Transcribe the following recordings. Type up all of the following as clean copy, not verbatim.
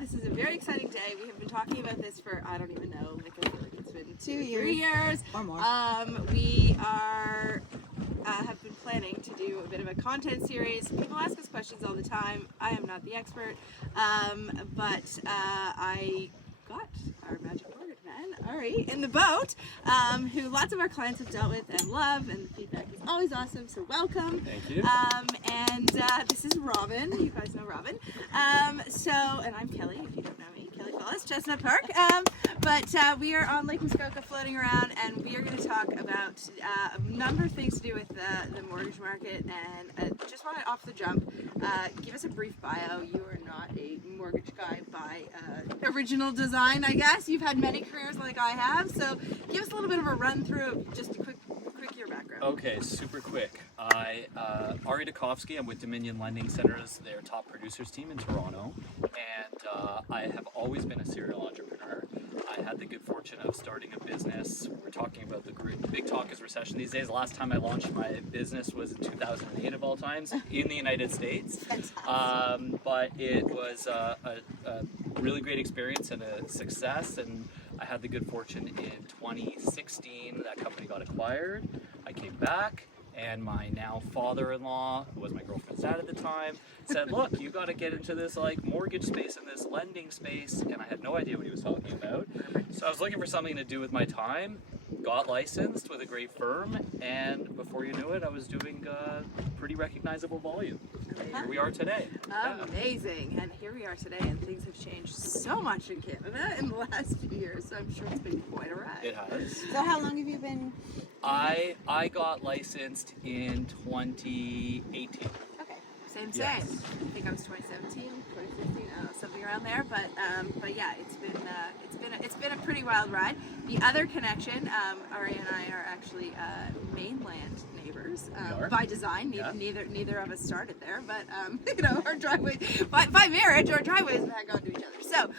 This is a very exciting day. We have been talking about this for, I don't even know, like I feel like it's been 2 years. 3 years. Or more. We are, have been planning to do a bit of a content series. People ask us questions all the time. I am not the expert, but I got our magic mortgage man, Ari, in the boat, who lots of our clients have dealt with and love, and the feedback is always awesome, so welcome. Thank you. And this is Robin. You guys know Robin. And I'm Kelly, if you don't know me, Kelly Fallis, Chestnut Park. But we are on Lake Muskoka floating around, and we are going to talk about a number of things to do with the mortgage market. And just want to, off the jump, give us a brief bio. You are not a mortgage guy by original design, I guess. You've had many careers like I have, so give us a little bit of a run through of just a quick your background. Okay, super quick. Ari Ditkofsky, I'm with Dominion Lending Centers, their top producers team in Toronto, and I have always been a serial entrepreneur. I had the good fortune of starting a business. We're talking about the big talk is recession these days. The last time I launched my business was in 2008 of all times in the United States. But it was a really great experience and a success, and I had the good fortune in 2016 that company got acquired. I came back, and my now father-in-law, who was my girlfriend's dad at the time, said, look, you got to get into this like mortgage space and this lending space, and I had no idea what he was talking about. So I was looking for something to do with my time, got licensed with a great firm, and before you knew it, I was doing pretty recognizable volume. Here we are today. Amazing. And here we are today, and things have changed so much in Canada in the last few years, so I'm sure it's been quite a ride. It has. So how long have you been? I got licensed in 2018. Okay. Same. Yes. I think I was 2017, 2015, I don't know, something around there. But yeah, it's been a pretty wild ride. The other connection, Ari and I are actually mainland neighbors by design. Neither of us started there, but you know, our driveway by marriage, our driveways have gone to each other. So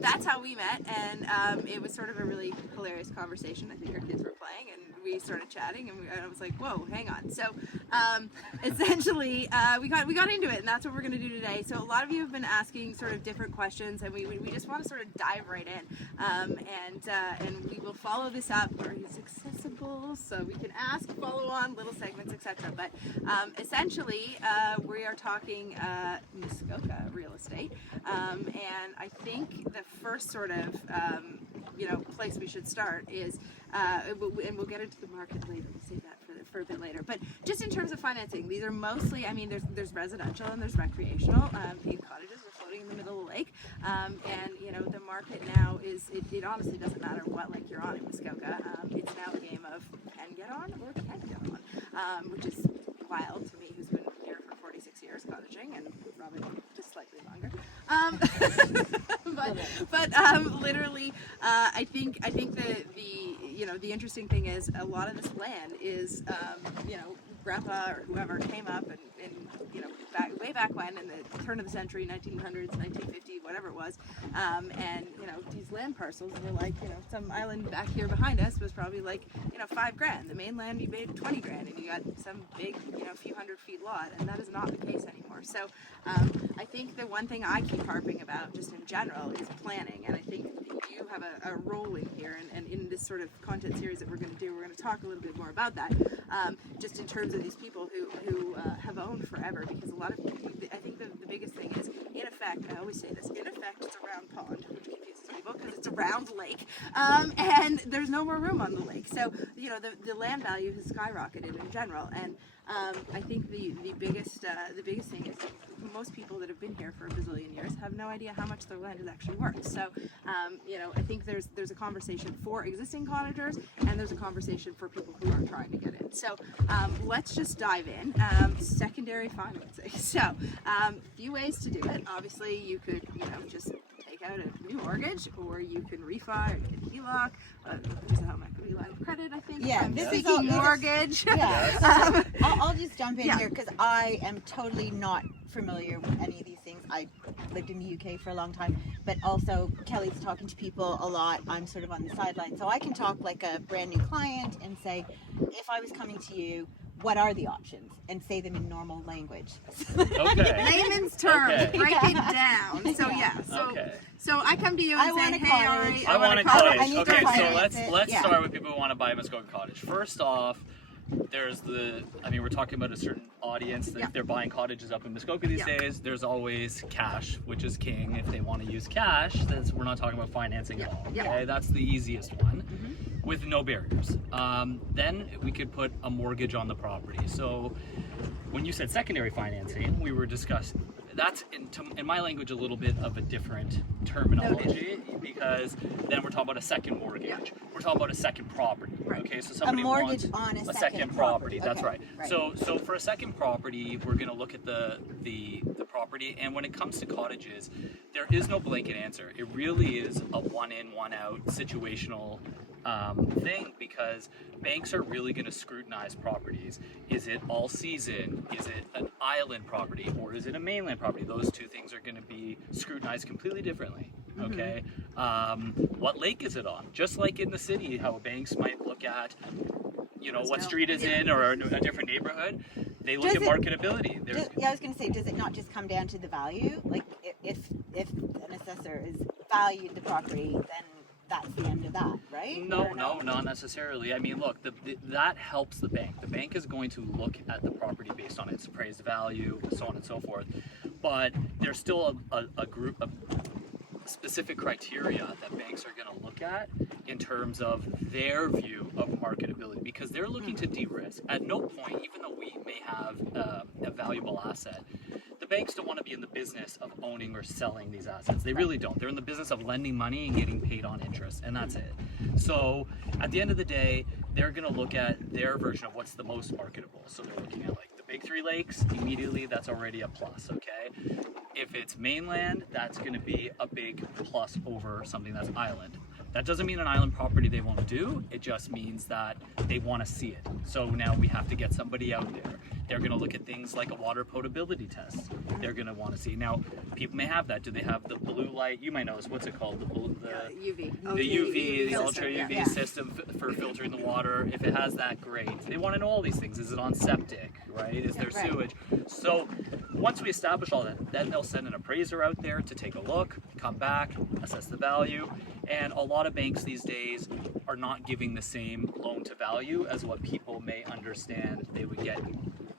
that's how we met, and it was sort of a really hilarious conversation. I think our kids were playing, and we started chatting, and I was like, whoa, hang on. So essentially we got into it, and that's what we're going to do today. So a lot of you have been asking sort of different questions, and we just want to sort of dive right in, and we will follow this up where it's accessible, so we can ask, follow on, little segments, etc. But essentially we are talking Muskoka real estate, and I think the first sort of place we should start is, and we'll get into the market later, we'll save that for a bit later, but just in terms of financing, these are mostly, I mean, there's residential and there's recreational. Paved cottages are floating in the middle of the lake, and you know, the market now is, it honestly doesn't matter what lake you're on in Muskoka. It's now a game of can get on or can't get on, which is wild to me, who's been here for 46 years cottaging, and Robin just slightly longer. But literally, I think the interesting thing is a lot of this land is, Grandpa or whoever came up and way back when, in the turn of the century, 1900s, 1950, whatever it was, and these land parcels were like, some island back here behind us was probably like, $5,000. The mainland you made $20,000, and you got some big, few 100 feet lot, and that is not the case anymore. So I think the one thing I keep harping about just in general is planning, and I think you have a role in here, and in this sort of content series that we're going to do, we're going to talk a little bit more about that, just in terms of these people who have owned forever, because a lot of people, I think the biggest thing is, in effect, I always say this, in effect it's a round pond, which confuses people because it's a round lake, and there's no more room on the lake, so the land value has skyrocketed in general, and I think the biggest thing is most people that have been here for a bazillion years have no idea how much their land is actually worth. So I think there's a conversation for existing cottagers, and there's a conversation for people who are trying to get in. So let's just dive in. Secondary financing. So few ways to do it. Obviously, you could just take out a new mortgage, or you can refi or get a HELOC, which is a home equity line of credit, I think. Yeah, this is a mortgage. Yeah. So I'll just jump in here because I am totally not familiar with any of these things. I lived in the UK for a long time, but also Kelly's talking to people a lot. I'm sort of on the sideline, so I can talk like a brand new client and say, if I was coming to you, what are the options, and say them in normal language. Okay. Layman's terms, Okay. break it down. So Okay. so I come to you and I say, want a hey, cottage. Ari, I want a cottage. cottage. I need to Okay, so finance let's it. start with people who want to buy a Muskoka cottage. First off, we're talking about a certain audience that if they're buying cottages up in Muskoka these days, there's always cash, which is king. If they want to use cash, we're not talking about financing at all. Okay, that's the easiest one with no barriers. Then we could put a mortgage on the property. So when you said secondary financing, we were discussing that's in my language a little bit of a different terminology because then we're talking about a second mortgage. Yeah. We're talking about a second property. Right. Okay, so somebody mortgage wants on a second second property. property. That's Okay, right. right. So for a second property, we're going to look at the property, and when it comes to cottages, there is no blanket answer. It really is a one in, one out situational thing because banks are really going to scrutinize properties. Is it all season? Is it an island property or is it a mainland property? Those two things are going to be scrutinized completely differently. Okay, what lake is it on? Just like in the city, how banks might look at, what street is in or a different neighborhood. They look at marketability. I was going to say, does it not just come down to the value? Like, if an assessor has valued the property, then that's the end of that, right? No, not necessarily. I mean, look, that helps the bank. The bank is going to look at the property based on its appraised value, so on and so forth. But there's still a group of specific criteria that banks are going to look at in terms of their view of marketability because they're looking to de-risk. At no point, even though we may have a valuable asset, the banks don't want to be in the business of owning or selling these assets. They really don't. They're in the business of lending money and getting paid on interest, and that's it. So at the end of the day, they're going to look at their version of what's the most marketable. So they're looking at like the big three lakes, immediately that's already a plus, okay? If it's mainland, that's going to be a big plus over something that's island. That doesn't mean an island property they won't do, it just means that they want to see it. So now we have to get somebody out there. They're going to look at things like a water potability test. They're going to want to see. Now, people may have that. Do they have the blue light? You might know this. What's it called? The UV. The UV, the ultra system, UV system for filtering the water. If it has that, great. They want to know all these things. Is it on septic, right? Is there sewage? So once we establish all that, then they'll send an appraiser out there to take a look, come back, assess the value. And a lot of banks these days are not giving the same loan to value as what people may understand they would get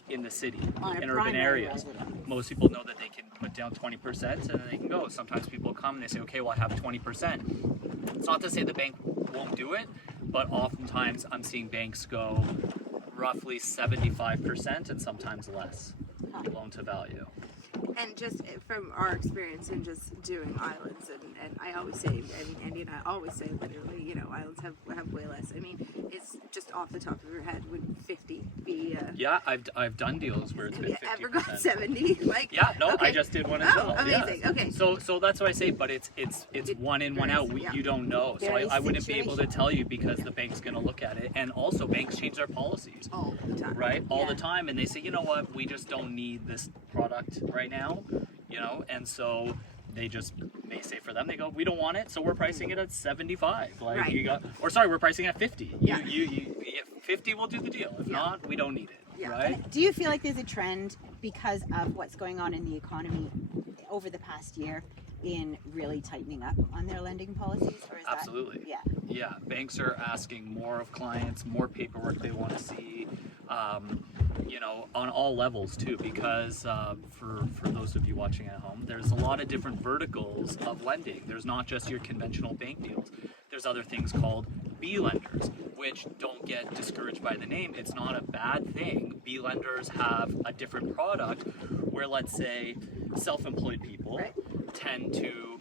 in the city, in urban areas. Most people know that they can put down 20% and then they can go. Sometimes people come and they say, okay, well, I have 20%. It's not to say the bank won't do it, but oftentimes I'm seeing banks go roughly 75% and sometimes less loan to value. And just from our experience in just doing islands, and I always say, and Andy and I always say, literally, islands have way less. I mean, it's just off the top of your head, would 50 be? Yeah, I've done deals where it's been 50%. Have you ever got 70? I just did one as well. Amazing. Yeah. Okay. So that's what I say, but it's one in, one out. You don't know, so I wouldn't be able to tell you because the bank's going to look at it, and also banks change their policies all the time. Right, all the time, and they say, you know what, we just don't need this product right now, and so they just may say for them, they go, we don't want it, so we're pricing it at 75. We're pricing it at 50. Yeah. You 50 will do the deal. If not, we don't need it. Yeah. Right? Do you feel like there's a trend because of what's going on in the economy over the past year in really tightening up on their lending policies? Or is Absolutely. Yeah, banks are asking more of clients, more paperwork they want to see, on all levels too, because for those of you watching at home, there's a lot of different verticals of lending. There's not just your conventional bank deals. There's other things called B lenders, which don't get discouraged by the name. It's not a bad thing. B lenders have a different product where, let's say, self-employed people tend to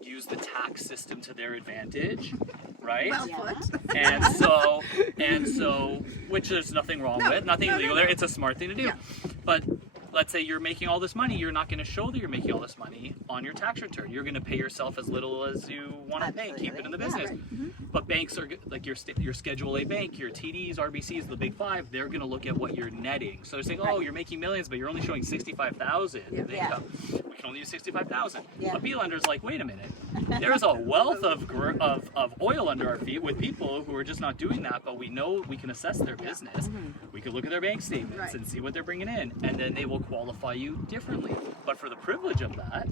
use the tax system to their advantage, right? Well put. And so, which there's nothing wrong with, nothing illegal there. It's a smart thing to do. Yeah. But let's say you're making all this money, you're not going to show that you're making all this money on your tax return. You're going to pay yourself as little as you want to pay, keep it in the business. But banks are like your Schedule A bank, your TDs, RBCs, the big five, they're going to look at what you're netting. So they're saying, oh, you're making millions, but you're only showing 65,000 of income. We can only use 65,000. A B lender's like, wait a minute, there's a wealth of oil under our feet with people who are just not doing that, but we know we can assess their business. We can look at their bank statements and see what they're bringing in, and then they will qualify you differently. But for the privilege of that,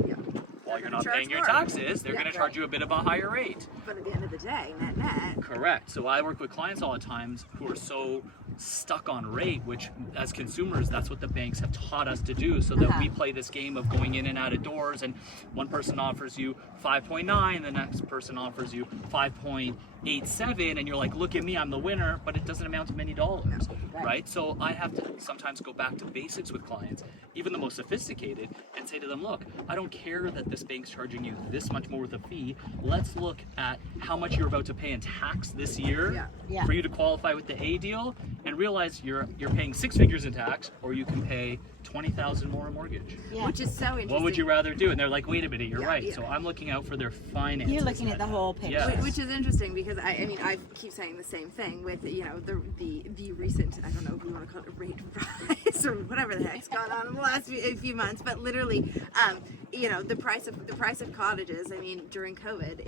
while you're not paying your taxes, they're going to charge you a bit of a higher rate. But at the end of the day, net. Correct. So I work with clients all the times who are so stuck on rate, which as consumers, that's what the banks have taught us to do, so that we play this game of going in and out of doors, and one person offers you 5.9, the next person offers you 5.87, and you're like, look at me, I'm the winner, but it doesn't amount to many dollars, right? So I have to sometimes go back to basics with clients, even the most sophisticated, and say to them, look, I don't care that this bank's charging you this much more with a fee. Let's look at how much you're about to pay in tax this year for you to qualify with the A deal, and realize you're paying 6 figures in tax, or you can pay $20,000 more in mortgage. Which is so interesting. What would you rather do? And they're like, wait a minute, you're right. So I'm looking out for their finances. You're looking at the whole picture. Which is interesting, because I mean I keep saying the same thing with the recent, I don't know if we want to call it rate rise or whatever the heck's gone on in the last few months, but literally the price of cottages. I mean, during COVID,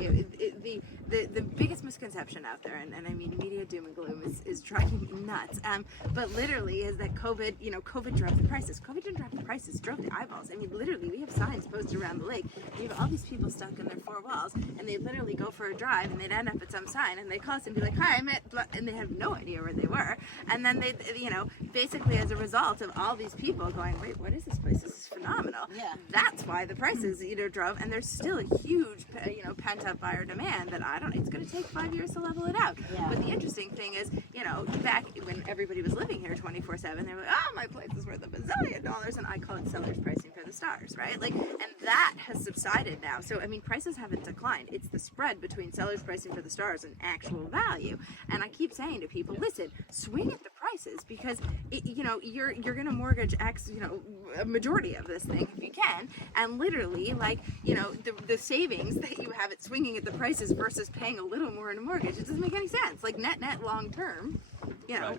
the biggest misconception out there, and I mean media doom and gloom is driving me nuts. But literally is that COVID drove the prices. COVID didn't drive the prices, drove the eyeballs. I mean, literally, we have signs posted around the lake. You have all these people stuck in their 4 walls, and they literally go for a drive, and they'd end up at some sign, and they call us and be like, "Hi, I'm at," and they have no idea where they were. And then they, basically as a result of all these people going, "Wait, what is this place? This is phenomenal." That's why the prices drove, and there's still a huge, pent up buyer demand that it's going to take 5 years to level it out. But the interesting thing is, back when everybody was living here 24/7, they were like, "Oh, my place is worth $1 bazillion," and I call it seller's pricing for the stars, right? Like, and that has subsided now. So I mean, prices haven't declined. It's the spread between seller's pricing for the stars and actual value. And I keep saying to people, listen, swing at the prices, because you're going to mortgage X, a majority of this thing if you can, and literally, like, the savings that you have at swinging at the prices versus paying a little more in a mortgage, it doesn't make any sense. Like, net long term,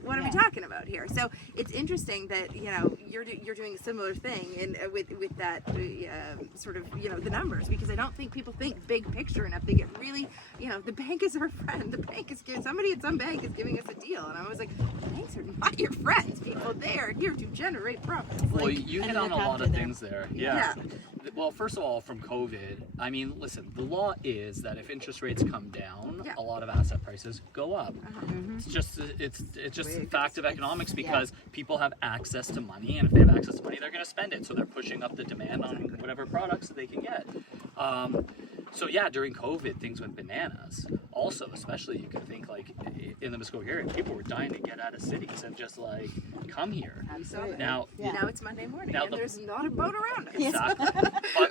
what are we talking about here? So it's interesting that you're doing a similar thing with that sort of the numbers, because I don't think people think big picture enough. They get really the bank is our friend. The bank is somebody at some bank is giving us a deal, and I was like, banks are not your friends, people. They are here to generate profits. Well, you hit on a lot of things there. Well, first of all, from COVID, I mean, listen, the law is that if interest rates come down, a lot of asset prices go up. It's just a fact of economics, because people have access to money, and if they have access to money, they're going to spend it. So they're pushing up the demand on whatever products that they can get. So during COVID, things went bananas. Also, especially, you can think, like, in the Muskoka area, people were dying to get out of cities and just, like, come here. Absolutely. Now it's Monday morning, and there's not a boat around us. Exactly.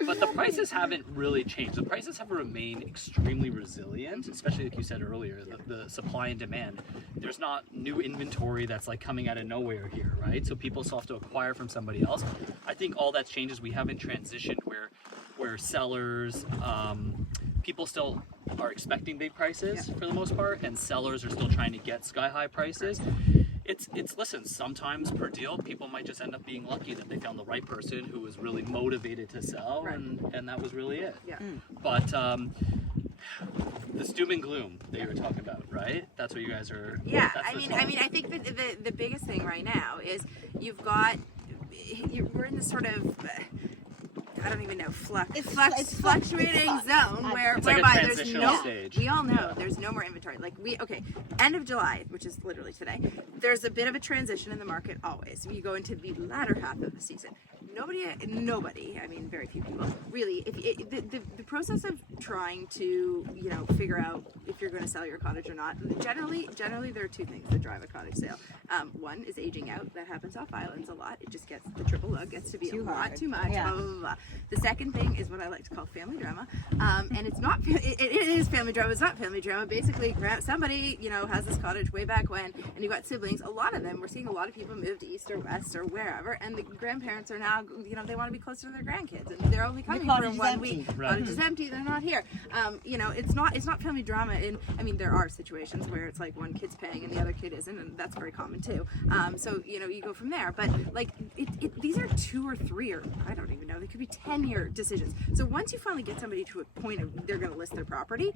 but the prices haven't really changed. The prices have remained extremely resilient, especially like you said earlier, the supply and demand. There's not new inventory that's like coming out of nowhere here, right? So people still have to acquire from somebody else. I think all that's changed is we haven't transitioned where sellers, people still are expecting big prices for the most part, and sellers are still trying to get sky high prices. Listen, sometimes per deal, people might just end up being lucky that they found the right person who was really motivated to sell, and that was really it. But this doom and gloom that you were talking about, right? That's what you guys are. I mean, I think that the biggest thing right now is we're in this sort of. I don't even know, fluctuating zone whereby there's no, stage. We all know there's no more inventory. Like end of July, which is literally today, there's a bit of a transition in the market always. You go into the latter half of the season. Nobody, I mean, very few people, really, the process of trying to, figure out if you're going to sell your cottage or not, generally there are two things that drive a cottage sale. One is aging out. That happens off islands a lot. It just gets, the triple lug gets to be Too a lot hard. too much. Yeah. Blah, blah, blah, blah. The second thing is what I like to call family drama. And it's not, it is family drama. It's not family drama. Basically, somebody, you know, has this cottage way back when, and you've got siblings. A lot of them, we're seeing a lot of people move to east or west or wherever, and the grandparents are now, you know, they want to be closer to their grandkids, and they're only coming for 1 week. Right. Cottage is empty. They're not here. You know, it's not family drama. I mean, there are situations where it's like one kid's paying and the other kid isn't, and that's very common too. So you know, you go from there. But like, these are 2 or 3 or I don't even know. They could be 10-year decisions. So once you finally get somebody to a point of they're going to list their property,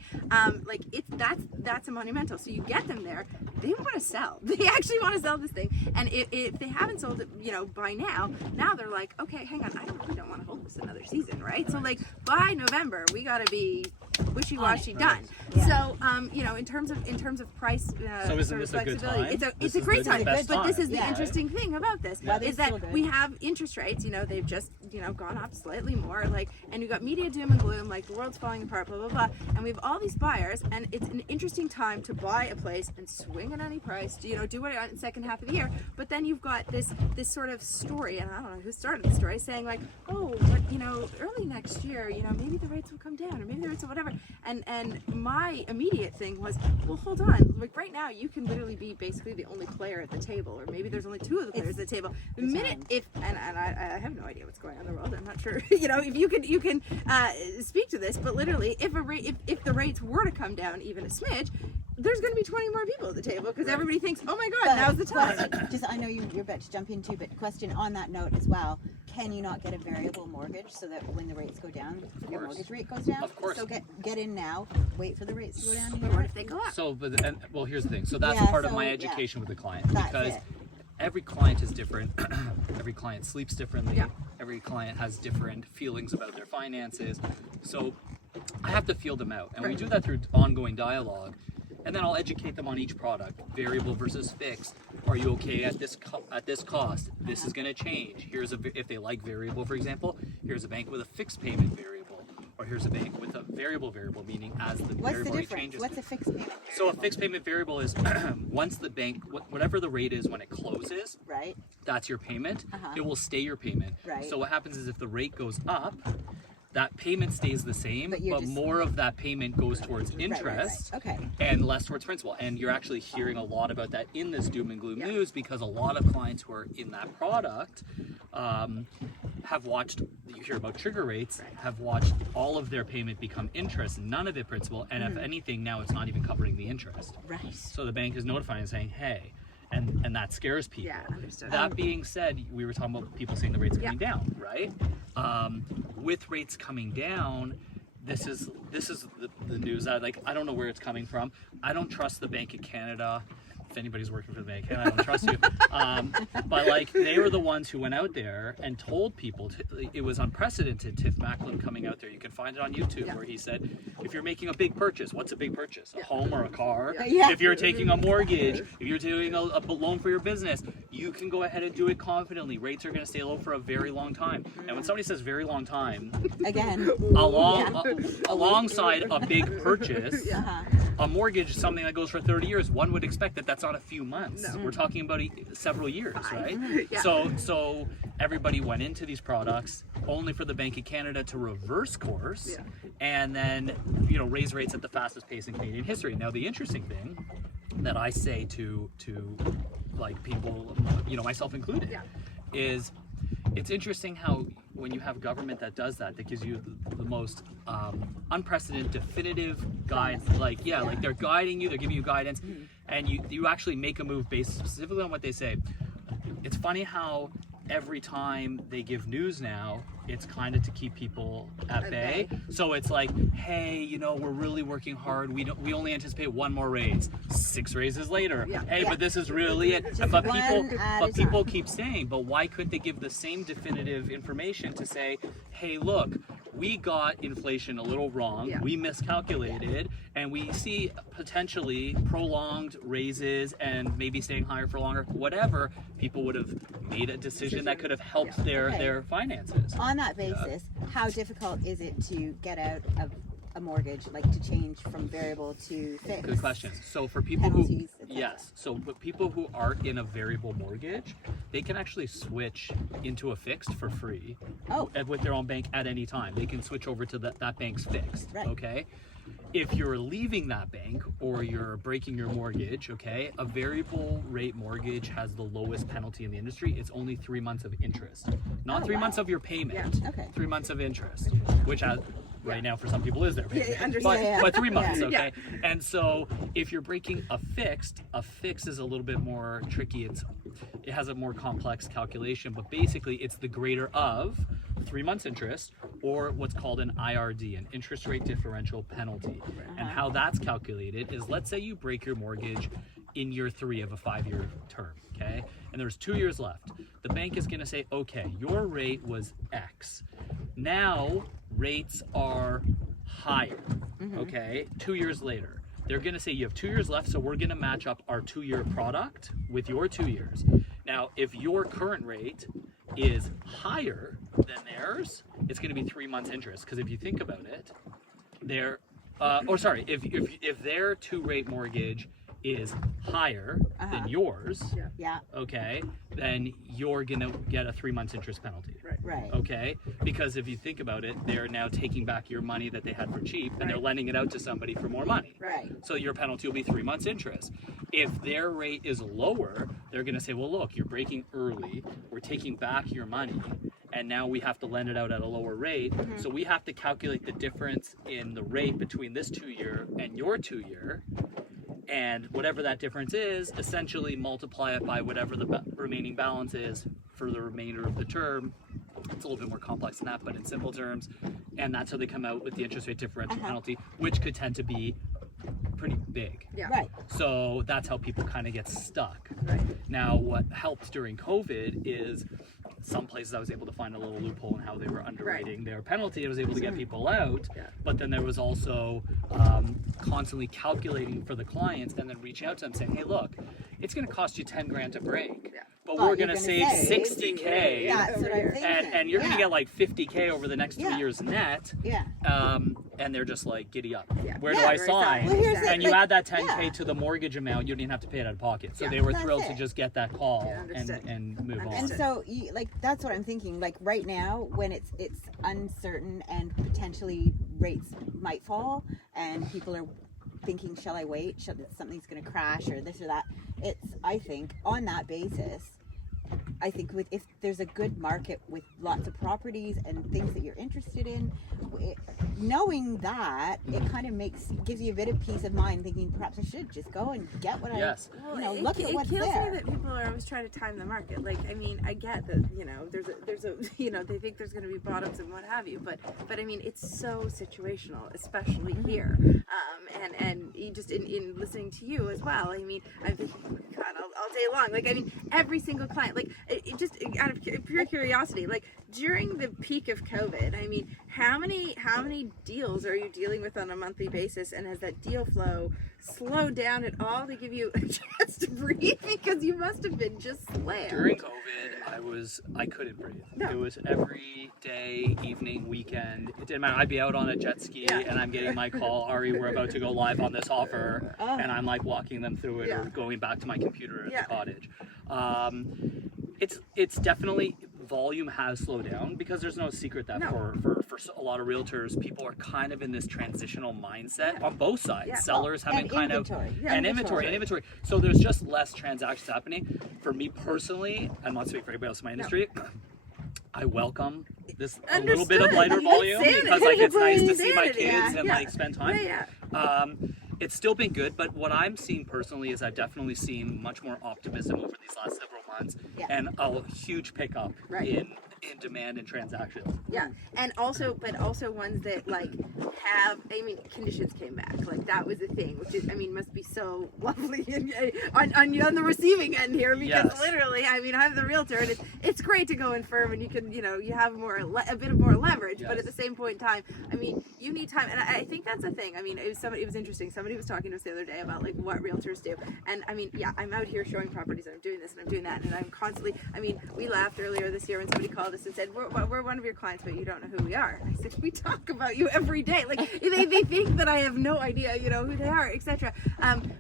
like that's a monumental. So you get them there, they want to sell. They actually want to sell this thing, and if they haven't sold it, you know, by now they're like, okay, hang on, I really don't want to hold this another season, right? So like by November, we got to be wishy-washy done. Yeah. So you know, in terms of price, So isn't sort of this a good flexibility, time? it's a great time. best But this is the Yeah. interesting thing about this Yeah. is It's that still good. we have interest rates. You know, they've just, you know, gone up slightly more. Like, and you got media doom and gloom, like the world's falling apart, blah blah blah. And we have all these buyers, and it's an interesting time to buy a place and swing at any price. You know, do what in the second half of the year. But then you've got this sort of story, and I don't know who started the story, saying like, oh, but you know, early next year, you know, maybe the rates will come down, or maybe the rates will whatever. And my immediate thing was, well, hold on. Like right now, you can literally be basically the only player at the table, or maybe there's only 2 of the players at the table. The minute and I have no idea what's going on in the world. I'm not sure. You know, if you can speak to this, but literally, if the rates were to come down even a smidge, there's going to be 20 more people at the table because everybody thinks, oh my God, now's the time. Just, I know you're about to jump into, but question on that note as well. Can you not get a variable mortgage so that when the rates go down, your mortgage rate goes down? Of course. So get in now, wait for the rates to go down. But what if they go up? So, well, here's the thing. So that's Yeah, part of so, my yeah. education with the client, That's because it. every client is different. Every client sleeps differently. Yeah. Every client has different feelings about their finances. So I have to feel them out, and we Right. do that through ongoing dialogue. And then I'll educate them on each product, variable versus fixed. Are you okay at this cost? This is going to change. If they like variable, for example, here's a bank with a fixed payment variable, or here's a bank with a variable, meaning as the What's the variable rate difference? changes. What's a fixed payment? So a fixed payment variable is once the bank, whatever the rate is when it closes, Right. that's your payment. Uh-huh. It will stay your payment. Right. So what happens is if the rate goes up, that payment stays the same, But but, you're just- more of that payment goes towards interest Right. Okay. and less towards principal. And you're actually hearing a lot about that in this doom and gloom Yeah. news, because a lot of clients who are in that product have watched, you hear about trigger rates, have watched all of their payment become interest, none of it principal, and if anything, now it's not even covering the interest. Right. So the bank is notifying and saying, hey, and that scares people. Yeah, understood. That being said, we were talking about people saying the rates coming down, right? With rates coming down, this is the news that, like, I don't know where it's coming from. I don't trust the Bank of Canada. If anybody's working for the Bank of Canada, I don't trust you. But like, they were the ones who went out there and told people it was unprecedented. Tiff Macklin coming out there, you can find it on YouTube, where he said, if you're making a big purchase, what's a big purchase? A home or a car? Yeah. If you're taking a mortgage, if you're doing a loan for your business, you can go ahead and do it confidently. Rates are going to stay low for a very long time. And when somebody says very long time, Again. alongside a big purchase, Uh-huh. a mortgage, something that goes for 30 years, one would expect that that's not a few months. No. We're talking about several years, right? Yeah. So everybody went into these products only for the Bank of Canada to reverse course, and then, you know, raise rates at the fastest pace in Canadian history. Now, the interesting thing that I say to like people, you know, myself included, is it's interesting how when you have government that does that, that gives you the most unprecedented, definitive guides, like they're guiding you, they're giving you guidance, and you actually make a move based specifically on what they say. It's funny how every time they give news now, it's kind of to keep people at bay. So it's like, hey, you know, we're really working hard. We only anticipate 1 more raise. 6 raises later. Hey, but this is really it. Just But one at a people time. keep saying, but why couldn't they give the same definitive information to say, hey, look, we got inflation a little wrong. We miscalculated, and we see potentially prolonged raises and maybe staying higher for longer. Whatever, people would have made a decision that could have helped their finances. On that basis, how difficult is it to get out of a mortgage, like to change from variable to fixed? Good question. So for people who, Penalties, et cetera. yes, so but people who are in a variable mortgage, they can actually switch into a fixed for free with their own bank at any time. They can switch over to that bank's fixed, Right. okay? If you're leaving that bank or you're breaking your mortgage, okay, a variable rate mortgage has the lowest penalty in the industry. It's only 3 months of interest, not 3 months of your payment. Yeah. Okay. 3 months of interest, which right now for some people is their payment. Yeah, understand. But 3 months, Yeah. okay? And so if you're breaking a fixed is a little bit more tricky. It has a more complex calculation, but basically it's the greater of 3 months interest, or what's called an IRD, an interest rate differential penalty. And how that's calculated is, let's say you break your mortgage in year 3 of a 5-year term, okay? And there's 2 years left. The bank is gonna say, okay, your rate was X. Now rates are higher, okay? 2 years later. They're gonna say you have 2 years left, so we're gonna match up our 2-year product with your 2 years. Now, if your current rate is higher than theirs, it's gonna be 3 months interest. Because if you think about it, if their 2-rate mortgage is higher than yours, Yeah. okay, then you're gonna get a 3 months interest penalty. Right. Okay, because if you think about it, they're now taking back your money that they had for cheap, and they're lending it out to somebody for more money. Right. So your penalty will be 3 months interest. If their rate is lower, they're going to say, well, look, you're breaking early, we're taking back your money, and now we have to lend it out at a lower rate. So we have to calculate the difference in the rate between this 2-year and your 2-year. And whatever that difference is, essentially multiply it by whatever the remaining balance is for the remainder of the term. It's a little bit more complex than that, but in simple terms. And that's how they come out with the interest rate differential penalty, which could tend to be pretty big. Yeah. Right. So that's how people kind of get stuck. Right. Now, what helped during COVID is some places I was able to find a little loophole in how they were underwriting their penalty. I was able to get people out, but then there was also constantly calculating for the clients and then reaching out to them saying, hey, look, it's going to cost you 10 grand to break, but we're going to save 60K. That's what I'm thinking. And you're going to get like 50K over the next 3 years net. Yeah. And they're just like, giddy up. Yeah. Where do Yeah, I very sign? Well, here's And it, you like, add that 10K to the mortgage amount, you didn't have to pay it out of pocket. So they were That's thrilled it. to just get that call understood. and move on. And so, like, that's what I'm thinking. Like right now, when it's uncertain and potentially rates might fall, and people are thinking, shall I wait? Something's going to crash or this or that. I think on that basis, I think if there's a good market with lots of properties and things that you're interested in, knowing that, it kind of gives you a bit of peace of mind, thinking perhaps I should just go and get what Yes. look at what's It kills there. me that people are always trying to time the market. Like, I mean, I get that, there's a they think there's going to be bottoms and what have you, but I mean, it's so situational, especially here. And you just in listening to you as well. I mean, I'm thinking, God, all day long. Like, I mean, every single client, like, it just out of pure curiosity, like during the peak of COVID, I mean, how many deals are you dealing with on a monthly basis, and has that deal flow slowed down at all to give you a chance to breathe? Because you must have been just slammed. During COVID, I couldn't breathe. No. It was every day, evening, weekend. It didn't matter. I'd be out on a jet ski and I'm getting my call, Ari, we're about to go live on this offer, and I'm like walking them through it or going back to my computer at the cottage. It's definitely, volume has slowed down, because there's no secret that for a lot of realtors, people are kind of in this transitional mindset on both sides. Yeah. Sellers having kind inventory. of Yeah, and inventory. So there's just less transactions happening. For me personally, I'm not speaking for anybody else in my industry. I welcome this a little bit of lighter volume, because like it's nice to see my kids and like spend time. It's still been good, but what I'm seeing personally is I've definitely seen much more optimism over these last several months, and a huge pickup in demand and transactions. Yeah, and also ones that like have, I mean, conditions came back. Like, that was a thing, which is, I mean, must be so lovely on the receiving end here, because literally, I mean, I'm the realtor, and it's great to go in firm, and you can, you have a bit of more leverage, but at the same point in time, I mean, you need time, and I think that's the thing. I mean, it was interesting. Somebody was talking to us the other day about like what realtors do, and I mean, I'm out here showing properties, and I'm doing this and I'm doing that, and I'm constantly, I mean, we laughed earlier this year when somebody called called us and said, we're one of your clients, but you don't know who we are. I said, we talk about you every day. Like they think that I have no idea, you know, who they are, etc.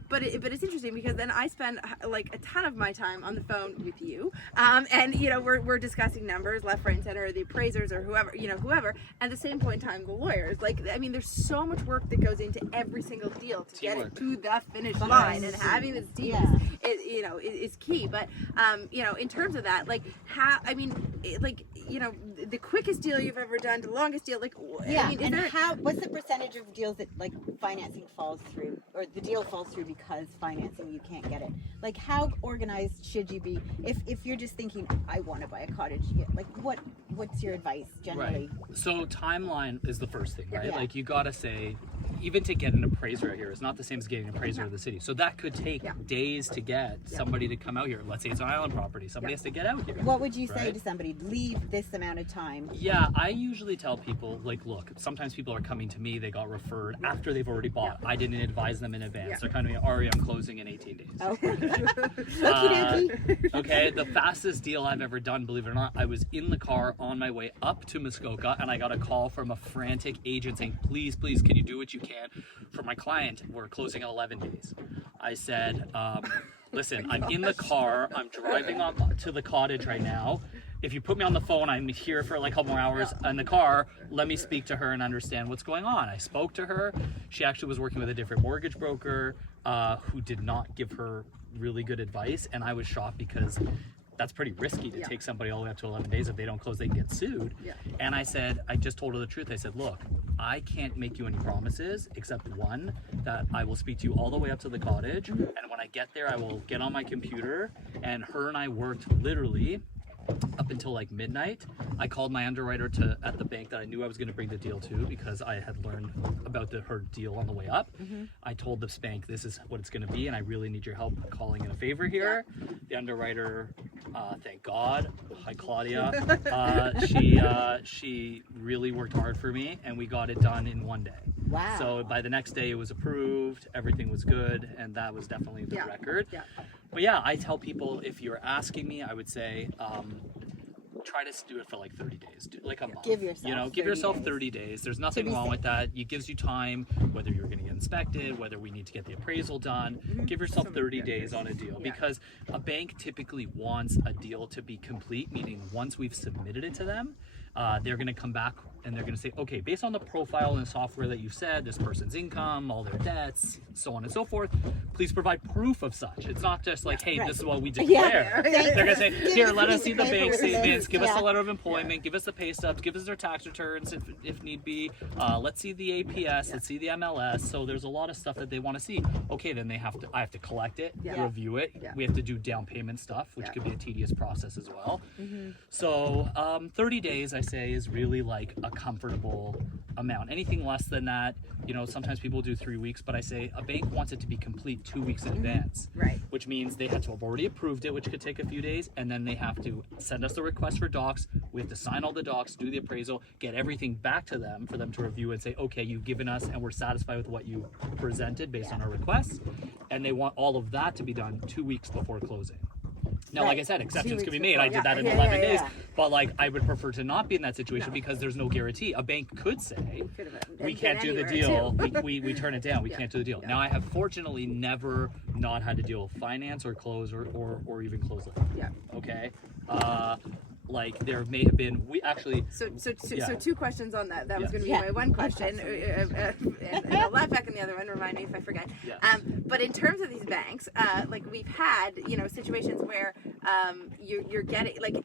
But it's interesting because then I spend like a ton of my time on the phone with you, and you know we're discussing numbers left, right, and center, the appraisers or whoever, at the same point in time the lawyers. Like, I mean, there's so much work that goes into every single deal to get it to the finish line, and having this team is key. But in terms of that, like how, I mean, like, you know, the quickest deal you've ever done to the longest deal, like, yeah, I mean, and what's the percentage of deals that like financing falls through, or the deal falls through because financing you can't get it? Like, how organized should you be if you're just thinking, I want to buy a cottage? Like, what's your advice generally? Right. So timeline is the first thing, right? Yeah. Like, you gotta say, even to get an appraiser out here is not the same as getting an appraiser of the city. So that could take days to get somebody to come out here. Let's say it's an island property. Somebody has to get out here. What would you say to somebody? Leave this amount of time. Yeah, I usually tell people, like, look, sometimes people are coming to me, they got referred after they've already bought. I didn't advise them in advance. They're coming to me, Ari, I'm closing in 18 days. Okay, the fastest deal I've ever done, believe it or not, I was in the car on my way up to Muskoka, and I got a call from a frantic agent saying, please, can you do what you can for my client? We're closing in 11 days. I said, listen, I'm in the car, I'm driving up to the cottage right now. If you put me on the phone, I'm here for like a couple more hours in the car. Let me speak to her and understand what's going on. I spoke to her. She actually was working with a different mortgage broker who did not give her really good advice. And I was shocked because that's pretty risky to take somebody all the way up to 11 days. If they don't close, they can get sued. And I just told her the truth. I said, look, I can't make you any promises except one, that I will speak to you all the way up to the cottage. And when I get there, I will get on my computer. And her and I worked literally up until like midnight. I called my underwriter at the bank that I knew I was going to bring the deal to, because I had learned about her deal on the way up. I told this bank, this is what it's going to be, and I really need your help calling in a favor here. The underwriter, thank God, hi Claudia, she really worked hard for me, and we got it done in one day. Wow. So by the next day it was approved, everything was good, and that was definitely the record. But yeah, I tell people, if you're asking me, I would say try to do it for like 30 days, like a month. Give yourself 30 days. There's nothing wrong with that. It gives you time, whether you're going to get inspected, whether we need to get the appraisal done. Give yourself 30 days on a deal, because a bank typically wants a deal to be complete, meaning once we've submitted it to them, they're going to come back and they're going to say, okay, based on the profile and the software that you've said, this person's income, all their debts, so on and so forth, please provide proof of such. It's not just like, hey, this is what we declare. They're going to say, here, let us see the bank statements, give us the letter of employment, give us the pay stubs, give us their tax returns if need be. Let's see the APS, let's see the MLS. So there's a lot of stuff that they want to see. Okay, then I have to collect it, review it. We have to do down payment stuff, which could be a tedious process as well. So 30 days, I say, is really like a comfortable amount. Anything less than that, sometimes people do 3 weeks, but I say a bank wants it to be complete 2 weeks in advance. Right. Which means they have to have already approved it, which could take a few days, and then they have to send us the request for docs. We have to sign all the docs, do the appraisal, get everything back to them for them to review and say, okay, you've given us and we're satisfied with what you presented based on our requests. And they want all of that to be done 2 weeks before closing. Now, like I said, exceptions can be made. I did that in 11 days. But like, I would prefer to not be in that situation because there's no guarantee. A bank could say, we can't do the deal. We turn it down. We can't do the deal. Now, I have fortunately never not had to deal with finance or close or even close late. Okay. Like, there may have been, So 2 questions on that. That was going to be my one question, and I'll laugh back in the other one. Remind me if I forget. But in terms of these banks, like, we've had situations where you're getting, like,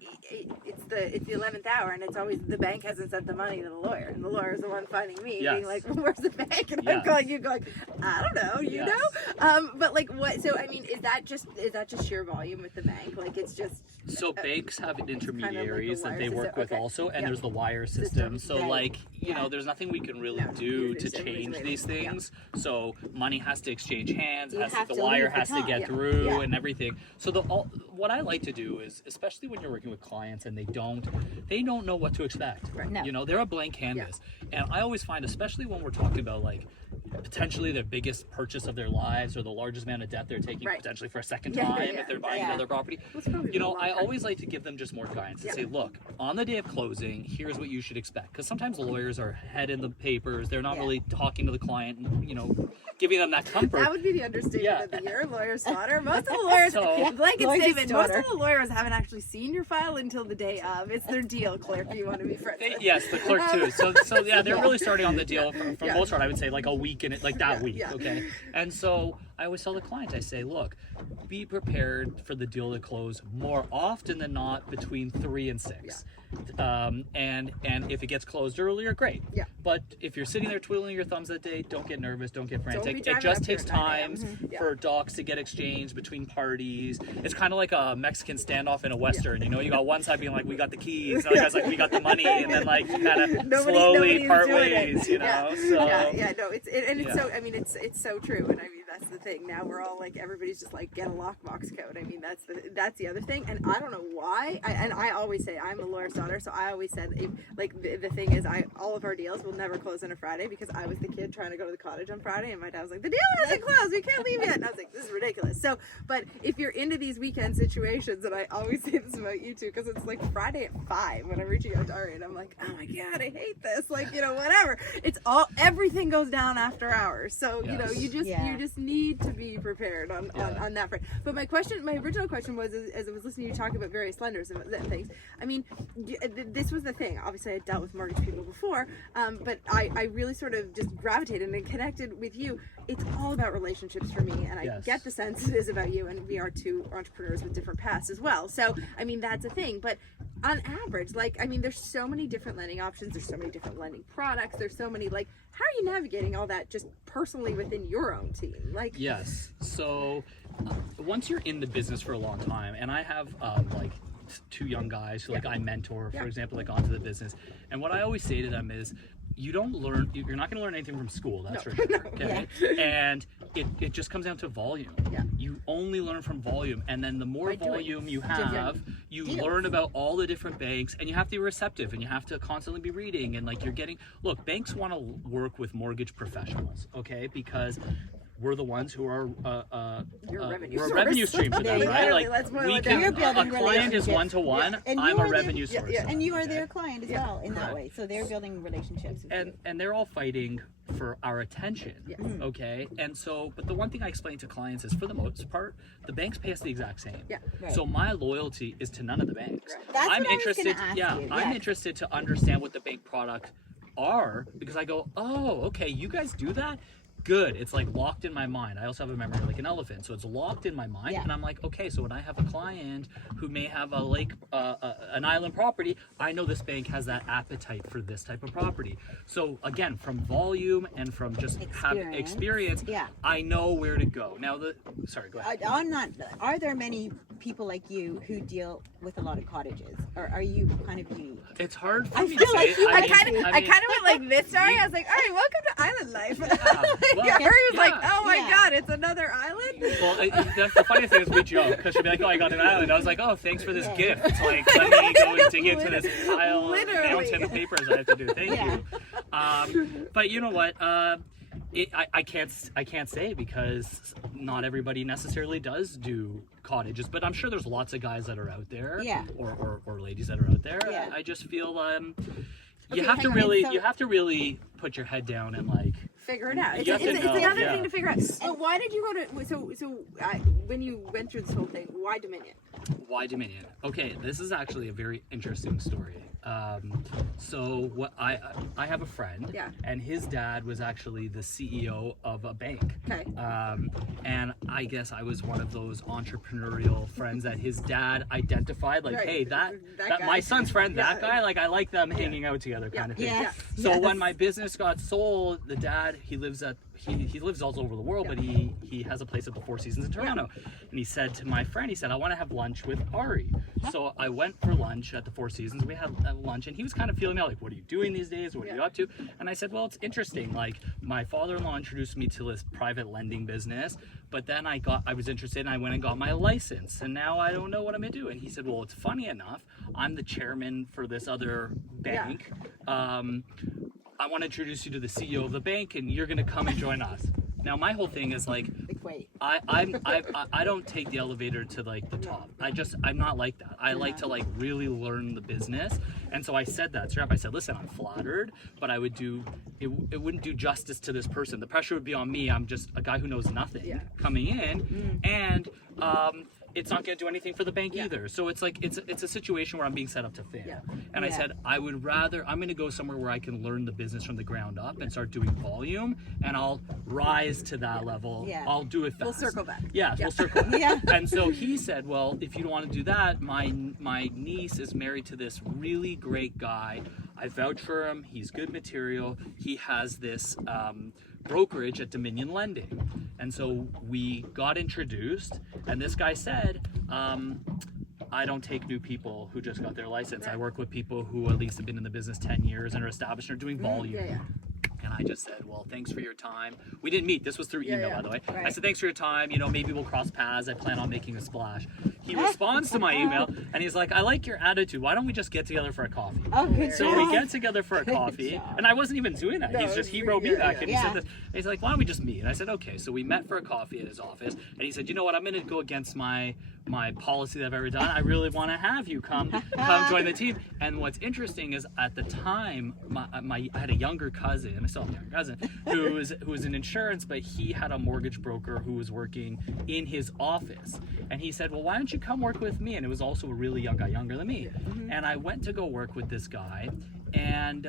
it's the 11th hour, and it's always the bank hasn't sent the money to the lawyer, and the lawyer's the one finding me, being like, where's the bank? And I'm calling you, going, I don't know, you know. But like, what? So I mean, is that just sheer volume with the bank? Like, it's just banks have intermediaries like that they work with also, and there's the wire system. So like, there's nothing we can really do to change these things. So money has to exchange hands, the wire has to get through and everything. So what I like to do is, especially when you're working with clients and they don't know what to expect. Right. No. You know, they're a blank canvas. And I always find, especially when we're talking about like potentially their biggest purchase of their lives or the largest amount of debt they're taking potentially for a second time if they're buying another property. You know, I always like to give them just more guidance and say, look, on the day of closing, here's what you should expect. Because sometimes lawyers are head in the papers. They're not really talking to the client and, you know, giving them that comfort. That would be the understatement of the year, lawyer's daughter. Most of the lawyers, blanket statement, most of the lawyers haven't actually seen your file until the day of. It's their deal clerk you want to be friends with. Yes, the clerk too. So yeah, they're really starting on the deal for the most part. I would say like a week in it, like that week. Okay, and so I always tell the client, I say, look, be prepared for the deal to close more often than not between 3 and 6. And if it gets closed earlier, great. Yeah. But if you're sitting there twiddling your thumbs that day, don't get nervous, don't get frantic. Don't be It just driving takes up here at 9 time for docs to get exchanged between parties. It's kind of like a Mexican standoff in a Western. You know, you got one side being like, we got the keys, and the other guy's like, we got the money, and then like you kind of slowly part ways, you know? So, I mean, it's so true, and I mean, that's the thing. Now we're all like, everybody's just like, get a lockbox code. I mean, that's the other thing, and I don't know why. I always say I'm a lawyer's daughter, so I always said, the thing is, all of our deals will never close on a Friday because I was the kid trying to go to the cottage on Friday, and my dad was like, the deal hasn't closed, we can't leave yet. And I was like, this is ridiculous. So, but if you're into these weekend situations, and I always say this about you too, because it's like Friday at 5 when I'm reaching out to Ari, and I'm like, oh my god, I hate this. Like, you know, whatever. Everything goes down after hours. So you know, you just need to be prepared on that front. But my original question was, as I was listening to you talk about various lenders and things, I mean, this was the thing. Obviously, I dealt with mortgage people before, but I really sort of just gravitated and connected with you. It's all about relationships for me, and I get the sense it is about you, and we are two entrepreneurs with different paths as well. So, I mean, that's a thing. But on average, like, I mean, there's so many different lending options. There's so many different lending products. There's so many, like, how are you navigating all that just personally within your own team? Like, yes. So once you're in the business for a long time, and I have like 2 young guys who like I mentor, for example, like onto the business, and what I always say to them is, you're not going to learn anything from school, that's for sure. Okay? And it just comes down to volume. You only learn from volume, and then the more volume you have, you learn about all the different banks, and you have to be receptive, and you have to constantly be reading, and like look, banks want to work with mortgage professionals, okay? Because we're the ones who are we're a revenue stream for them, right? Like we can, a client is one-to-one. I'm a revenue source, and you are their client as well in that way. So they're building relationships with you. And they're all fighting for our attention, okay? And so, but the one thing I explain to clients is, for the most part, the banks pay us the exact same. So my loyalty is to none of the banks. That's I'm what interested. I was gonna ask you. I'm interested to understand what the bank products are, because I go, oh, okay, you guys do that. Good. It's like locked in my mind. I also have a memory like an elephant, so it's locked in my mind. And I'm like, okay, so when I have a client who may have a lake, an island property, I know this bank has that appetite for this type of property. So again, from volume and from just having experience, I know where to go. Now, sorry, go ahead. Are there many people like you who deal with a lot of cottages, or are you kind of unique? It's hard for me to say. I kind of went like this, sorry. I was like, all right, welcome to Island Life. Harry was like, oh my god, it's another island? Well, the funny thing is, we joke, because she'll be like, oh, I got an island. I was like, oh, thanks for this gift. It's like, let me go and dig into this pile of mountain of papers I have to do. Thank you. But you know what? I can't say, because not everybody necessarily does do cottages, but I'm sure there's lots of guys that are out there, or ladies that are out there. I just feel you have to really put your head down and like figure it out. It's another thing to figure out. So why did you go to when you went through this whole thing, why Dominion? Why Dominion? Okay, this is actually a very interesting story. So what I have a friend, and his dad was actually the CEO of a bank. Okay. And I guess I was one of those entrepreneurial friends that his dad identified, like, hey, that my son's friend, that guy, like, I like them hanging out together, kind of thing. So when my business got sold, the dad, he lives he lives all over the world, but he has a place at the Four Seasons in Toronto. And he said to my friend, he said, I want to have lunch with Ari. So I went for lunch at the Four Seasons. We had lunch, and he was kind of feeling out, like, what are you doing these days? What are you up to? And I said, well, it's interesting. Like, my father-in-law introduced me to this private lending business, but then I was interested, and I went and got my license, and now I don't know what I'm gonna do. And he said, well, it's funny enough, I'm the chairman for this other bank. I want to introduce you to the CEO of the bank, and you're gonna come and join us. Now my whole thing is like, wait. I don't take the elevator to like the top. I'm not like that. I like to like really learn the business. And so I said that straight up. I said, listen, I'm flattered, but it wouldn't do justice to this person. The pressure would be on me. I'm just a guy who knows nothing coming in, and it's not going to do anything for the bank either. So it's like it's a situation where I'm being set up to fail. And I said, I'm going to go somewhere where I can learn the business from the ground up and start doing volume, and I'll rise to that level. I'll do it fast. We'll circle back. We'll circle back. And so he said, well, if you don't want to do that, my niece is married to this really great guy. I vouch for him. He's good material. He has this brokerage at Dominion Lending. And so we got introduced, and this guy said, I don't take new people who just got their license. I work with people who at least have been in the business 10 years and are established and are doing volume. And I just said, well, thanks for your time. We didn't meet. This was through email, by the way. I said, thanks for your time. Maybe we'll cross paths. I plan on making a splash. He responds to my email, and he's like, I like your attitude. Why don't we just get together for a coffee? So we get together for a coffee, and I wasn't even doing that. He wrote me back, and he said this. And he's like, why don't we just meet? And I said, okay. So we met for a coffee at his office, and he said, you know what? I'm going to go against my policy that I've ever done. I really want to have you come join the team. And what's interesting is at the time, I had a younger cousin, I still have a younger cousin, who was in insurance, but he had a mortgage broker who was working in his office. And he said, well, why don't you come work with me? And it was also a really young guy, younger than me. And I went to go work with this guy, and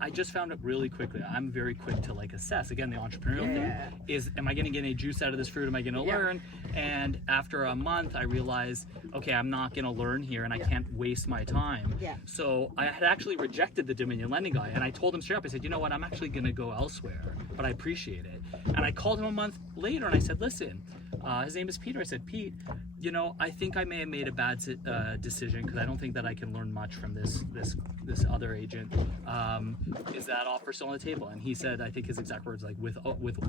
I just found it really quickly. I'm very quick to like assess. Again, the entrepreneurial thing is, am I going to get any juice out of this fruit? Am I going to learn? And after a month, I realized, okay, I'm not going to learn here, and I can't waste my time. So I had actually rejected the Dominion Lending guy, and I told him straight up, I said, you know what, I'm actually going to go elsewhere, but I appreciate it. And I called him a month later, and I said, listen, his name is Peter. I said, Pete, I think I may have made a bad decision, because I don't think that I can learn much from this other agent. Is that offer still on the table? And he said, I think his exact words, like, with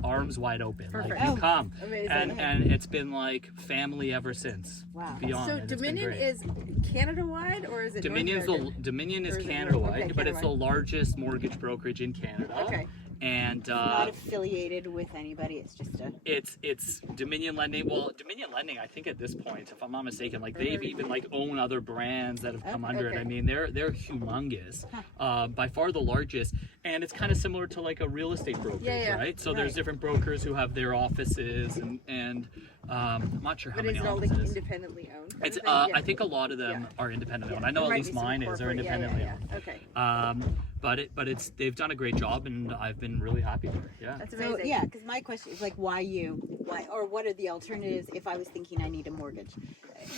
arms wide open. Like, you come. Amazing. And it's been like family ever since. Beyond. So Dominion is Canada-wide, or is it Dominion is Canada-wide, but it's the largest mortgage brokerage in Canada. And not affiliated with anybody. It's just it's Dominion Lending. Well, Dominion Lending, I think at this point, if I'm not mistaken, like they've even like own other brands that have come under it. I mean, they're humongous, by far the largest, and it's kind of similar to like a real estate brokerage, right? So there's different brokers who have their offices, and I'm not sure how many offices. But it's all like independently owned? It's I think a lot of them are independently owned. I know at least mine are independently owned. But they've done a great job, and I've been really happy there. That's amazing. So, because my question is like, why you? Why, or what are the alternatives if I was thinking I need a mortgage?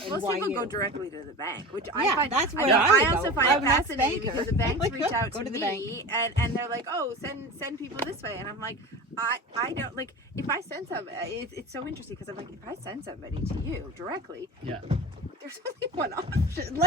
And most people go directly to the bank, which I find. That's where I also find it fascinating, because the banks like, reach out to the me, and they're like, oh, send people this way, and I'm like, I don't, like, if I send somebody, it's so interesting, because I'm like, if I send somebody to you directly, there's only one option.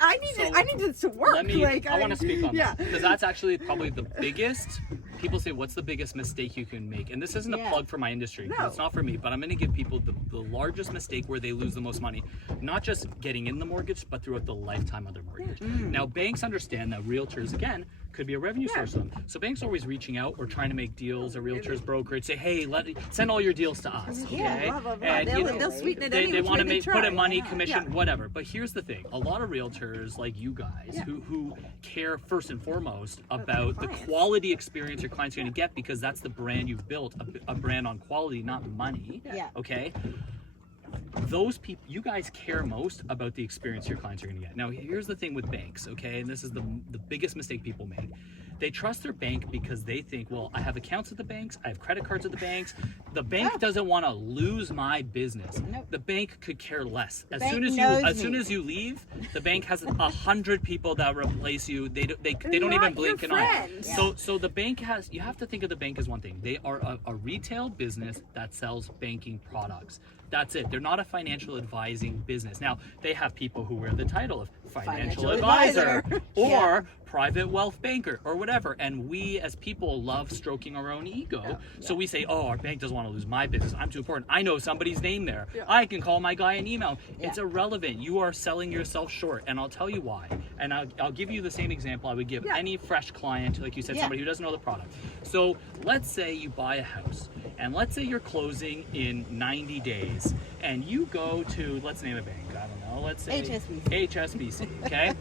I need this to work. I want to speak on that, because that's actually probably the biggest. People say, what's the biggest mistake you can make? And this isn't a plug for my industry. No. It's not for me, but I'm going to give people the largest mistake where they lose the most money. Not just getting in the mortgage, but throughout the lifetime of their mortgage. Now, banks understand that realtors, again, could be a revenue source for them. So banks are always reaching out or trying to make deals, or realtors, brokerage, say, hey, send all your deals to us. Okay? Blah, blah, blah. And They'll sweeten it they want to put in money, Yeah. commission, whatever. But here's the thing. A lot of realtors like you guys who care first and foremost about the quality experience your clients are going to get, because that's the brand you've built, a brand on quality, not money. Okay? Those people, you guys care most about the experience your clients are going to get. Now, here's the thing with banks, okay? And this is the biggest mistake people make. They trust their bank because they think, well, I have accounts at the banks, I have credit cards at the banks. The bank doesn't want to lose my business. Nope. The bank could care less. As bank soon as you leave, the bank has 100 people that replace you. They don't even blink an eye. So the bank has, you have to think of the bank as one thing. They are a retail business that sells banking products. That's it. They're not a financial advising business. Now, they have people who wear the title of financial advisor or private wealth banker or whatever. And we as people love stroking our own ego. So we say, oh, our bank doesn't want to lose my business. I'm too important. I know somebody's name there. I can call my guy and email. It's irrelevant. You are selling yourself short. And I'll tell you why. And I'll give you the same example I would give any fresh client, like you said, somebody who doesn't know the product. So let's say you buy a house. And let's say you're closing in 90 days. And you go to, let's name a bank. I don't know. Let's say HSBC. Okay?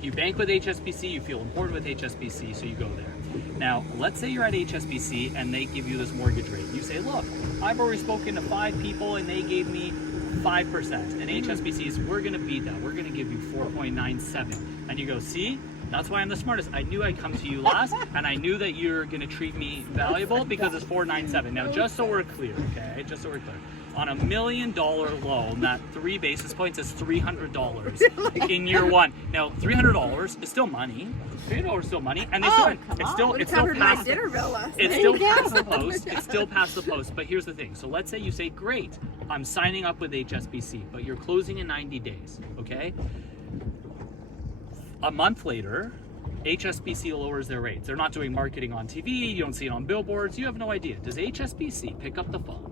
You bank with HSBC, you feel important with HSBC, so you go there. Now, let's say you're at HSBC and they give you this mortgage rate. You say, look, I've already spoken to 5 people and they gave me 5%. And HSBC is, we're going to beat that. We're going to give you 4.97. And you go, see? That's why I'm the smartest. I knew I'd come to you last, and I knew that you're going to treat me valuable because it's 4.97. Now, just so we're clear, okay? Just so we're clear. On $1 million loan, that 3 basis points is $300 in year one. Now, $300 is still money. $300 is still money, and they it's still past the post. It's still past the post. But here's the thing. So let's say you say, great, I'm signing up with HSBC, but you're closing in 90 days. Okay. A month later, HSBC lowers their rates. They're not doing marketing on TV. You don't see it on billboards. You have no idea. Does HSBC pick up the phone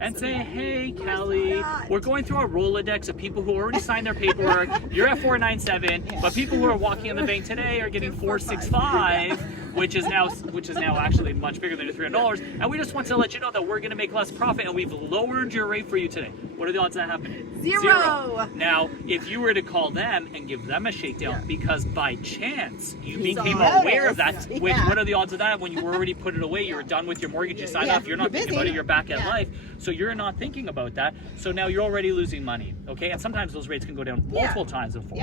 and say, hey, Kelly, we're going through our Rolodex of people who already signed their paperwork. You're at 4.97, but people who are walking in the bank today are getting 4.65, which is now actually much bigger than $300. And we just want to let you know that we're going to make less profit, and we've lowered your rate for you today. What are the odds of that happening? Zero. Now, if you were to call them and give them a shakedown because by chance you became aware of that, which what are the odds of that when you already put it away, you were done with your mortgage, you signed off, you're not thinking about it, you're back at life. So you're not thinking about that. So now you're already losing money. Okay, and sometimes those rates can go down multiple times before.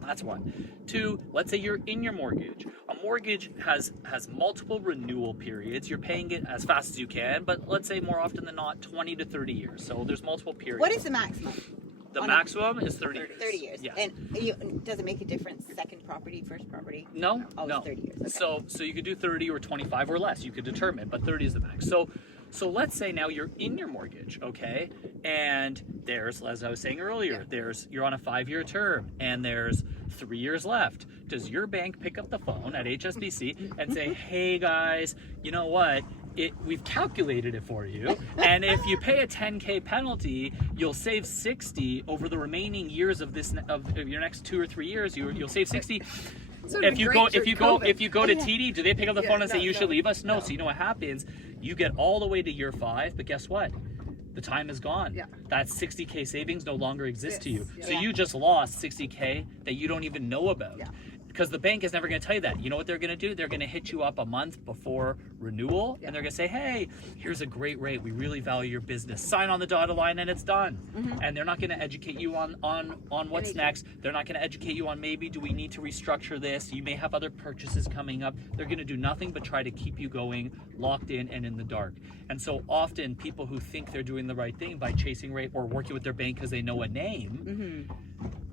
That's one. 2, let's say you're in your mortgage. A mortgage has multiple renewal periods. You're paying it as fast as you can, but let's say more often than not, 20 to 30 years. So there's multiple periods. What is the maximum? The maximum is 30 years. 30 years. Yeah. And does it make a difference, second property, first property? No, Always 30 years. Okay. So you could do 30 or 25 or less. You could determine, but 30 is the max. So let's say now you're in your mortgage, okay? And there's, as I was saying earlier, you're on a 5-year term and there's 3 years left. Does your bank pick up the phone at HSBC and say, hey guys, you know what? We've calculated it for you, and if you pay a $10K penalty, you'll save 60 over the remaining years of your next 2 or 3 years. You'll save 60. If you go to TD, do they pick up the phone and say you should leave us? No. So you know what happens? You get all the way to year 5, but guess what? The time is gone. That 60K savings no longer exists to you. So you just lost 60K that you don't even know about. Because the bank is never going to tell you that. You know what they're going to do? They're going to hit you up a month before renewal, and they're going to say, hey, here's a great rate. We really value your business. Sign on the dotted line, and it's done. And they're not going to educate you on what's next. They're not going to educate you on maybe do we need to restructure this. You may have other purchases coming up. They're going to do nothing but try to keep you going locked in and in the dark. And so often people who think they're doing the right thing by chasing rate or working with their bank because they know a name,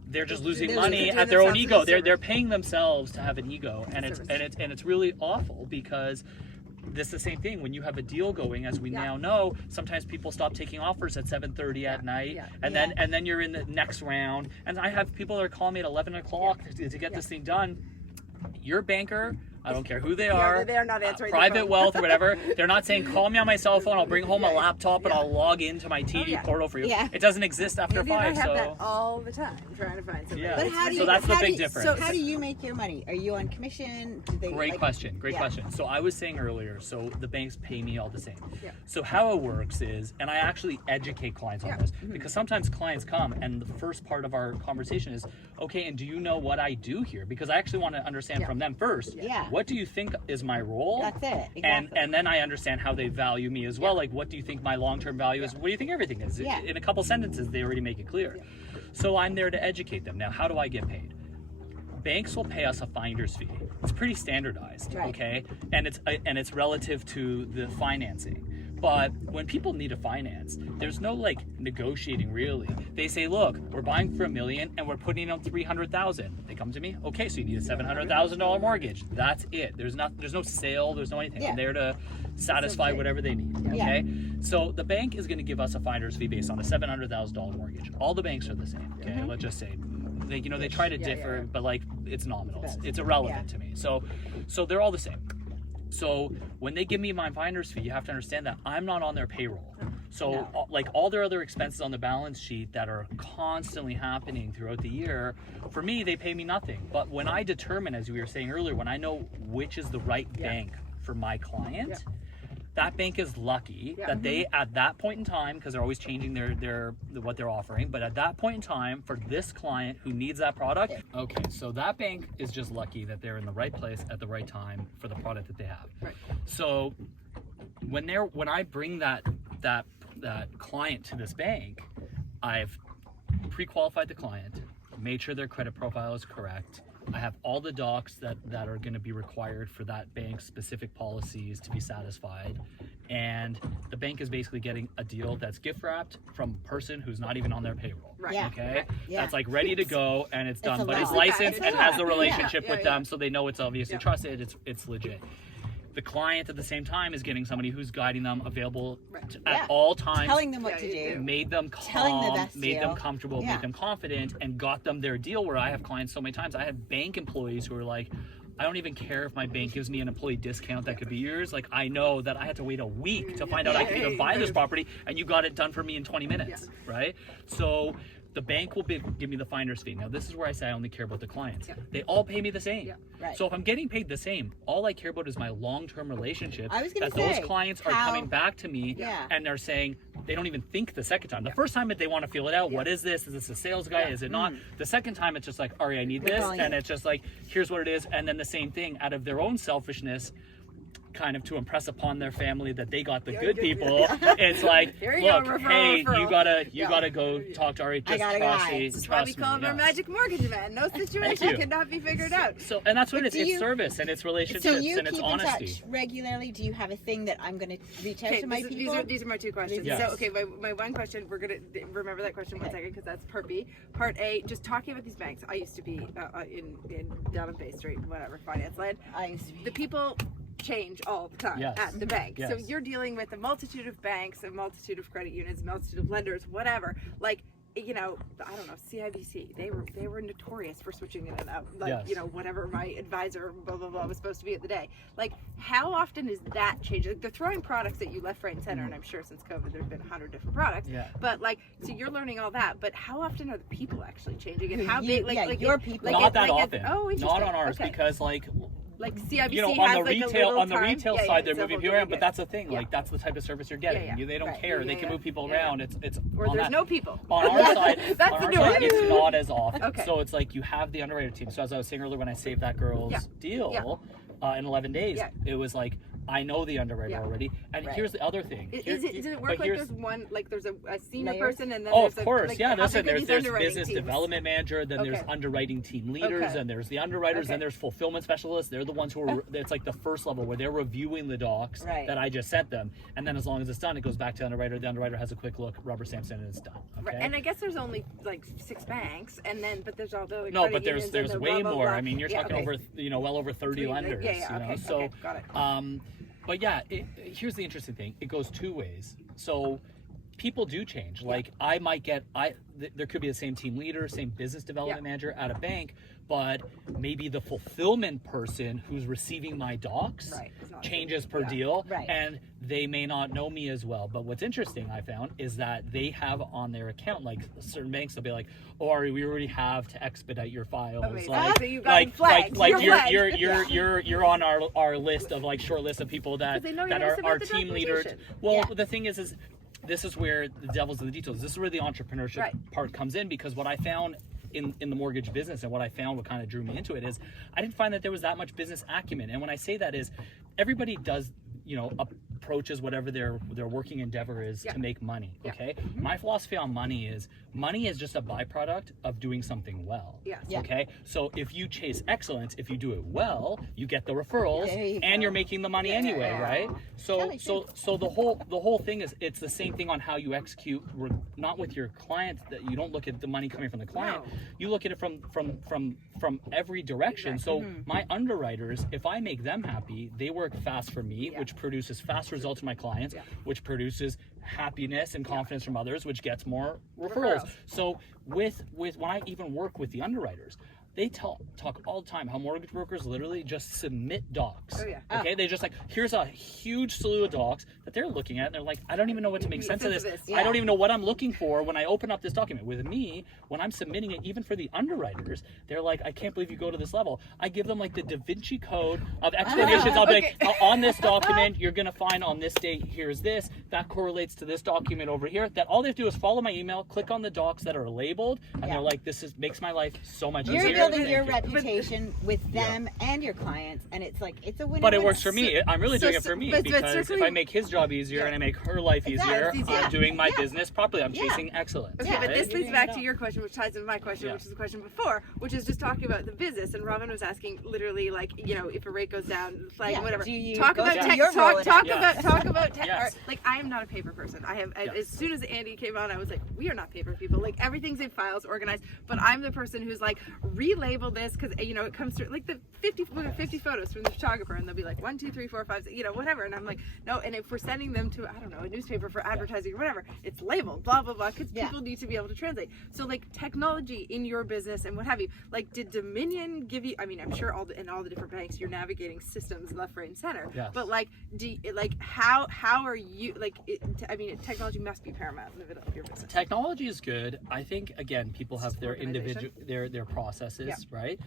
they're just losing money at their own ego. They're paying themselves to have an ego, and it's really awful because this is the same thing when you have a deal going. As we now know, sometimes people stop taking offers at 7:30 at night, and then you're in the next round. And I have people that are calling me at 11 o'clock to get this thing done. Your banker, I don't care who they are, they're not answering private wealth or whatever, they're not saying call me on my cell phone, I'll bring home a laptop and I'll log into my TD portal for you. It doesn't exist after 5. I have that all the time, trying to find something. But that's the big difference. So how do you make your money? Are you on commission? Great question. So I was saying earlier, so the banks pay me all the same. So how it works is, and I actually educate clients on this, because sometimes clients come and the first part of our conversation is, okay, and do you know what I do here? Because I actually want to understand from them first. What do you think is my role? That's it. Exactly. And then I understand how they value me as well. Like, what do you think my long-term value is? What do you think everything is? In a couple sentences, they already make it clear. So I'm there to educate them. Now, how do I get paid? banks will pay us a finder's fee. It's pretty standardized, Right. okay? And it's relative to the financing. But when people need to finance, there's no like negotiating really. They say, look, we're buying for $1 million and we're putting on $300,000. They come to me, okay, so you need a $700,000 mortgage. That's it. There's no sale, there's no anything. Yeah. I'm there to satisfy whatever they need. Yeah. Okay? So the bank is gonna give us a finder's fee based on a $700,000 mortgage. All the banks are the same, okay? Let's just say. They try to differ, but like it's nominal. It's irrelevant to me. So they're all the same. So when they give me my finder's fee, you have to understand that I'm not on their payroll. So like all their other expenses on the balance sheet that are constantly happening throughout the year, for me, they pay me nothing. But when I determine, as we were saying earlier, when I know which is the right bank for my client, that bank is lucky that they, at that point in time, because they're always changing their what they're offering, but at that point in time, for this client who needs that product, okay, so that bank is just lucky that they're in the right place at the right time for the product that they have. Right. So when I bring that client to this bank, I've pre-qualified the client, made sure their credit profile is correct. I have all the docs that are going to be required for that bank's specific policies to be satisfied. And the bank is basically getting a deal that's gift wrapped from a person who's not even on their payroll. Right. Yeah. Okay? Yeah. That's like ready to go and it's done. a But it's lot. licensed It's a and has the lot. relationship Yeah. with them, so they know it's obviously Yeah. trusted, it's legit. The client at the same time is getting somebody who's guiding them, available at all times. Telling them what Yeah, to you do. Made them Telling the calm, best made deal. them comfortable, Yeah. made them confident, and got them their deal. Where I have clients so many times, I have bank employees who are like, I don't even care if my bank gives me an employee discount that could be yours. Like, I know that I had to wait a week to find out I could even buy this property, and you got it done for me in 20 minutes, right? So the bank will give me the finder's fee. Now, this is where I say I only care about the clients. They all pay me the same. Right. So if I'm getting paid the same, all I care about is my long-term relationship. I was gonna that those say, clients are how- coming back to me and they're saying, they don't even think the second time. The first time they want to feel it out. What is this? Is this a sales guy? Is it not? The second time it's just like, Ari, I need this. calling And you. it's just like, here's what it is. And then the same thing out of their own selfishness, kind of to impress upon their family that they got the good people. It's like, There you go, look, referral, hey, referral. you gotta go talk to Ari. Just got a trust guy. me. That's why we Trust call me. him our Yes. magic mortgage man. No situation you. cannot be figured out. So, and that's what But it's do you- service and it's relationships So you and it's keep honesty. in touch regularly? Do you have a thing that I'm going to reach out Okay, to my people? these are my two questions. Yes. So, okay, my one question, we're going to remember that question 1 second because that's part B. Part A, just talking about these banks. I used to be down on Bay Street, whatever, finance land. I used to be. The people change all the time Yes. at the bank. So Yes. you're dealing with a multitude of banks, a multitude of credit unions, a multitude of lenders, whatever. Like, you know, I don't know, CIBC, they were notorious for switching in and out. Like, Yes. you know, whatever my advisor, blah, blah, blah, was supposed to be at the day. Like, how often is that changing? Like, they're throwing products at you left, right, and center, and I'm sure since COVID there's been 100 different products. Yeah. But, like, so you're learning all that, but how often are the people actually changing? And how You- big, like, yeah, like your it- people. like Not it- that like it- often. oh, interesting. Not on ours Okay. because like CIBC you know, has on the like a retail little time. Yeah, side, it's they're a moving whole people around, different but game. that's the thing. Yeah. Like that's the type of service you're getting. Yeah, yeah. They don't Right. care. Yeah, They yeah, can move people yeah, yeah. around. It's Or on there's that. no people. On our side, That's on the our side, difference. it's not as often. Okay. So it's like you have the underwriter team. So as I was saying earlier, when I saved that girl's Yeah. deal in 11 days, Yeah. it was like I know the underwriter Yeah. already. And Right. here's the other thing. Does it work but like here's- there's one, like there's a senior Layers? person and then Oh, there's of course, like, yeah. how There's big are these underwriting business teams? development manager, then there's Okay. underwriting team leaders, Okay. and there's the underwriters, Okay. then there's fulfillment specialists. They're the ones who are. It's like the first level where they're reviewing the docs Right. that I just sent them, and then as long as it's done, it goes back to the underwriter. The underwriter has a quick look, rubber stamps in, and it's done. Okay. Right. And I guess there's only like 6 banks, and then but there's all the other No, credit but unions there's and the way blah, blah, more. blah. I mean, you're Yeah, talking okay. over, well over 30 lenders. Yeah, you know? okay, So, okay, got it. but yeah, here's the interesting thing. It goes two ways. So people do change. Like I might get, there could be the same team leader, same business development manager at a bank, but maybe the fulfillment person who's receiving my docs Right, it's not changes the per same. deal, Right. and they may not know me as well. But what's interesting, I found, is that they have on their account, like certain banks, they'll be like, "Oh, Ari, we already have to expedite your files." Amazing. Like, So you've got flags. like You're you're on our list of like short list of people that But they know that you're are gonna our submit the team leaders. documentation. Well, Yeah. the thing is this is where the devil's in the details. This is where the entrepreneurship Right. part comes in, because what I found in the mortgage business, and what I found, what kind of drew me into it, is I didn't find that there was that much business acumen. And when I say that is, everybody does, a approaches whatever their working endeavor is to make money. Yeah. Okay, my philosophy on money is just a byproduct of doing something well. Yes. Yeah. Okay, so if you chase excellence, if you do it well, you get the referrals, There you and go. you're making the money anyway, Yeah. right? So Kelly, so so the whole thing is, it's the same thing on how you execute, not with your client. That you don't look at the money coming from the client, No. you look at it from every direction. So my underwriters, if I make them happy, they work fast for me, which produces fast results for my clients, which produces happiness and confidence from others, which gets more referrals. So with when I even work with the underwriters, they talk all the time how mortgage brokers literally just submit docs. Oh, yeah. Okay, they just like, here's a huge slew of docs that they're looking at, and they're like, I don't even know what to make sense of this. Yeah. I don't even know what I'm looking for when I open up this document. With me, when I'm submitting it, even for the underwriters, they're like, I can't believe you go to this level. I give them like the Da Vinci Code of explanations. I'll be like, on this document, you're gonna find on this date, here's this, that correlates to this document over here. That all they have to do is follow my email, click on the docs that are labeled, and they're like, makes my life so much You're easier. building your reputation with them and your clients, and it's like it's a win. But it works for me. I'm really doing it for me, but because if circling- I make his job easier and I make her life easier, it's easier. I'm doing my business properly. I'm chasing excellence. Okay, but right? this leads back to your question, which ties into my question, which is the question before, which is just talking about the business. And Robin was asking, literally, like, you know, if a rate goes down, flag, whatever. Do you Talk go about through tech. your Talk Rolodex? about tech. Yes. Like, I am not a paper person. I have as soon as Andy came on, I was like, we are not paper people. Like, everything's in files, organized. But I'm the person who's like, relabel this, because you know it comes through like the 50 photos from the photographer, and they'll be like 1, 2, 3, 4, 5, you know, whatever. And I'm like, no. And if we're sending them to, I don't know, a newspaper for advertising or whatever, it's labeled blah blah blah, because people need to be able to translate. So like technology in your business and what have you. Like, did Dominion give you? I mean, I'm sure in all the different banks you're navigating systems left, right, and center. Yes. But like, how are you like? I mean, technology must be paramount in the middle of your business. Technology is good. I think again, people have their Organization. individual their processes, right?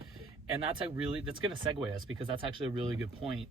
And that's going to segue us, because that's actually a really good point.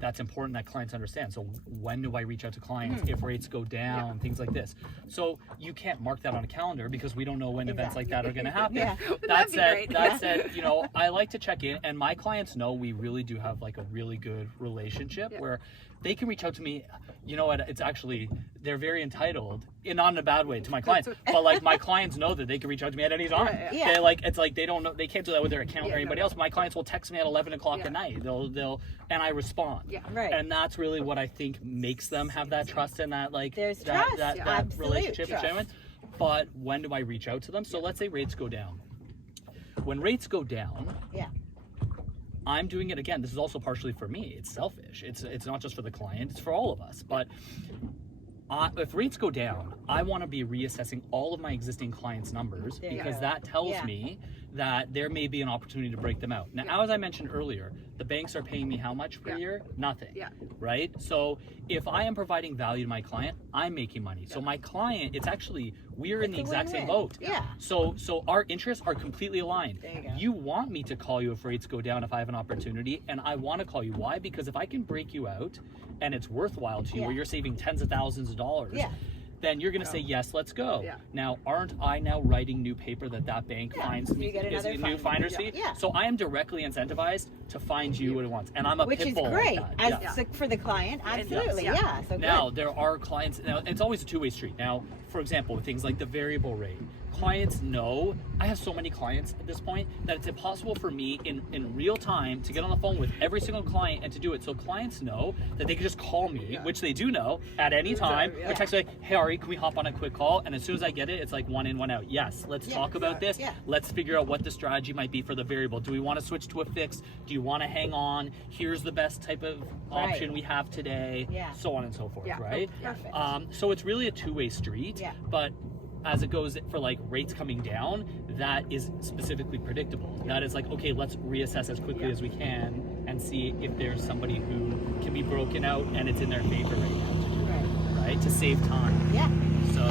That's important that clients understand. So when do I reach out to clients if rates go down, things like this? So you can't mark that on a calendar, because we don't know when events like that are going to happen. That said, you know, I like to check in, and my clients know we really do have like a really good relationship where they can reach out to me. You know what? It's actually, they're very entitled, not in a bad way, to my clients. But like, my clients know that they can reach out to me at any time. They like, it's like they don't know, they can't do that with their accountant or anybody else. My clients will text me at 11 o'clock at night. They'll and I respond. And that's really what I think makes them have that trust, and that like There's that trust. that relationship is Trust. genuine. But when do I reach out to them? So let's say rates go down. When rates go down, I'm doing it again. This is also partially for me. It's selfish. It's not just for the client. It's for all of us. But if rates go down, I want to be reassessing all of my existing clients' numbers, because that tells me that there may be an opportunity to break them out. Now, as I mentioned earlier, the banks are paying me how much per year? Nothing. Right? So if I am providing value to my client, I'm making money. So my client, it's actually, we're in the exact same boat. So our interests are completely aligned. You want me to call you if rates go down, if I have an opportunity, and I want to call you. Why? Because if I can break you out and it's worthwhile to you, where you're saving tens of thousands of dollars, then you're going to say, yes, let's go. Now, aren't I now writing new paper that bank finds me? You get Is another a new finder's fee? So I am directly incentivized to find you what it wants. And I'm a which pit is bull great like that. for the client. Absolutely, So now, there are clients, now it's always a two-way street. Now, for example, with things like the variable rate, clients know, I have so many clients at this point that it's impossible for me in real time to get on the phone with every single client and to do it. So clients know that they can just call me, which they do know, at any time, or text me, hey Ari, can we hop on a quick call? And as soon as I get it, it's like one in, one out. Yes, let's talk about this. Let's figure out what the strategy might be for the variable. Do we want to switch to a fixed? Do you want to hang on? Here's the best type of option we have today, so on and so forth, right? So it's really a two-way street, but as it goes for like rates coming down, that is specifically predictable. That is like, okay, let's reassess as quickly as we can and see if there's somebody who can be broken out and it's in their favor right now to do. right? To save time. Yeah. So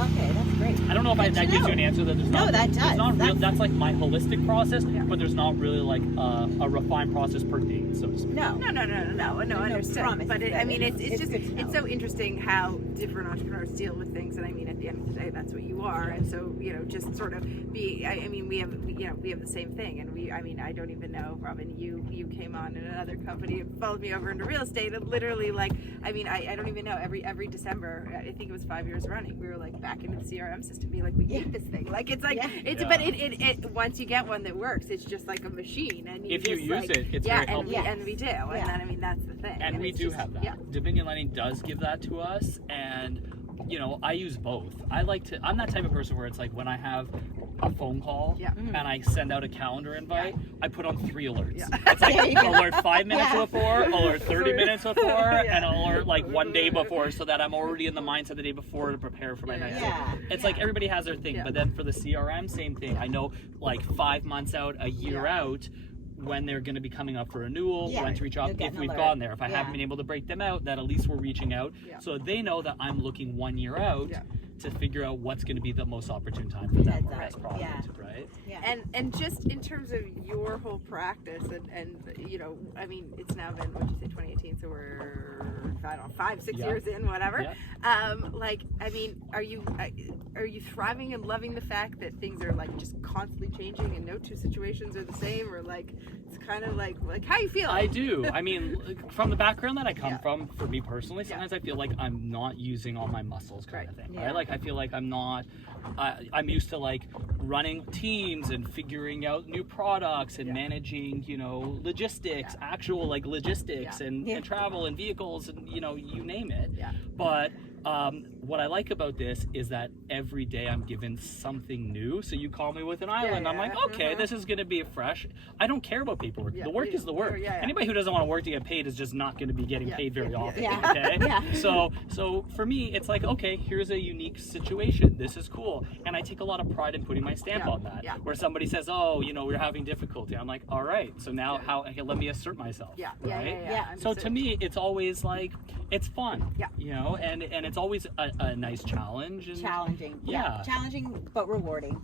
Okay, that's great. I don't know if that gives you an answer. That there's No, not, that there's does. not real, that's like my holistic process, but there's not really like a refined process per date, so to speak. No. No, understood. promise But that I mean, it's just good to know. it's so interesting how different entrepreneurs deal with things, and I mean, at the end of the day, that's what you are, and so just sort of be. I mean, we have the same thing, and I don't even know, Robin. You came on in another company and followed me over into real estate, and literally I don't even know. Every December, I think it was 5 years running, we were like back into the CRM system, be like, we hate this thing. Like it's like but it once you get one that works, it's just like a machine, and if you use it, it's very helpful. and we do, and then I mean that's the thing, And we it's do just, have that. Dominion Lending does give that to us, and I use both. I'm that type of person where it's like when I have a phone call and I send out a calendar invite, I put on 3 alerts. It's like alert 5 minutes before, alert 30 minutes before, and alert like 1 day before, so that I'm already in the mindset the day before to prepare for my next day. It's like everybody has their thing, but then for the CRM, same thing. I know like 5 months out, a year out, when they're going to be coming up for renewal, when to reach out, if we've gone there. If I haven't been able to break them out, that at least we're reaching out, so they know that I'm looking 1 year out to figure out what's going to be the most opportune time for them or best product, right? And just in terms of your whole practice, and I mean, it's now been, what did you say, 2018, so we're, I don't know, 5-6 years in, whatever. Like, I mean, are you thriving and loving the fact that things are like just constantly changing and no two situations are the same, or like it's kind of like how you feel? I do. I mean, from the background that I come from, for me personally, sometimes I feel like I'm not using all my muscles, kind of thing, right? Like I feel like I'm not. I'm used to like running teams and figuring out new products and managing, logistics, actual like logistics and travel and vehicles and you name it. But what I like about this is that every day I'm given something new. So you call me with an island, I'm like, okay, this is going to be fresh. I don't care about paperwork. The work is the work. Anybody who doesn't want to work to get paid is just not going to be getting paid very often. Okay. So for me, it's like, okay, here's a unique situation. This is cool, and I take a lot of pride in putting my stamp on that. Where somebody says, oh, we're having difficulty, I'm like, all right, so now how? Okay, let me assert myself. So to me, it's always like it's fun. And it's always a nice challenge. And, challenging but rewarding.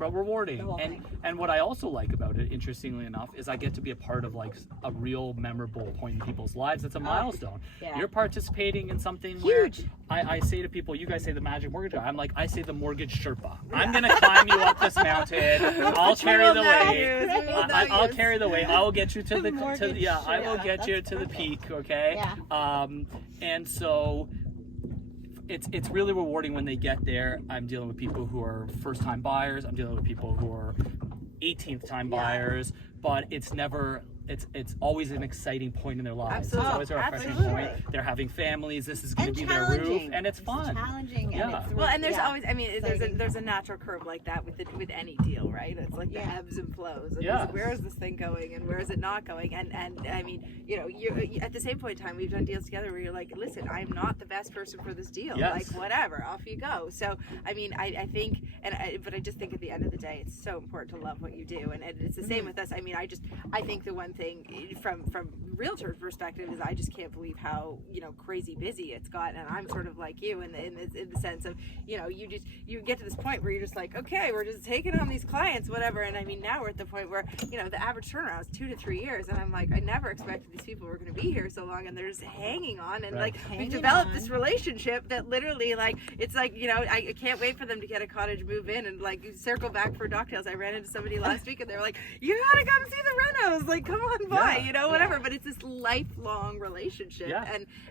And what I also like about it, interestingly enough, is I get to be a part of like a real memorable point in people's lives. It's a milestone. You're participating in something huge. Where I say to people, you guys say the magic mortgage guy, I'm like, I say the mortgage Sherpa. I'm gonna climb you up this mountain. I'll carry the weight. I'll carry the weight. I will get you to the I will get you to the peak. Okay. And so it's really rewarding when they get there. I'm dealing with people who are first-time buyers. I'm dealing with people who are 18th time buyers, but it's never. It's always an exciting point in their lives. Absolutely. It's always a refreshing point. They're having families. This is going to be their roof, and it's fun. Challenging. Well, and there's always, I mean, there's a natural curve like that with any deal, right? It's like the ebbs and flows. And where is this thing going, and where is it not going? And I mean, you at the same point in time, we've done deals together where you're like, listen, I'm not the best person for this deal. Like whatever, off you go. So I mean, I think, but I just think at the end of the day, it's so important to love what you do, and it's the same with us. I mean, I think the one thing from Realtor's perspective is I just can't believe how crazy busy it's gotten, and I'm sort of like you in the sense of you get to this point where you're just like, okay, we're just taking on these clients, whatever. And I mean, now we're at the point where the average turnaround is 2 to 3 years, and I'm like, I never expected these people were going to be here so long, and they're just hanging on, and we've developed this relationship that literally it's like I can't wait for them to get a cottage, move in, and like circle back for Docktails. I ran into somebody last week, and they were like, you gotta come see the renos, like come on by. Whatever. But it's this lifelong relationship,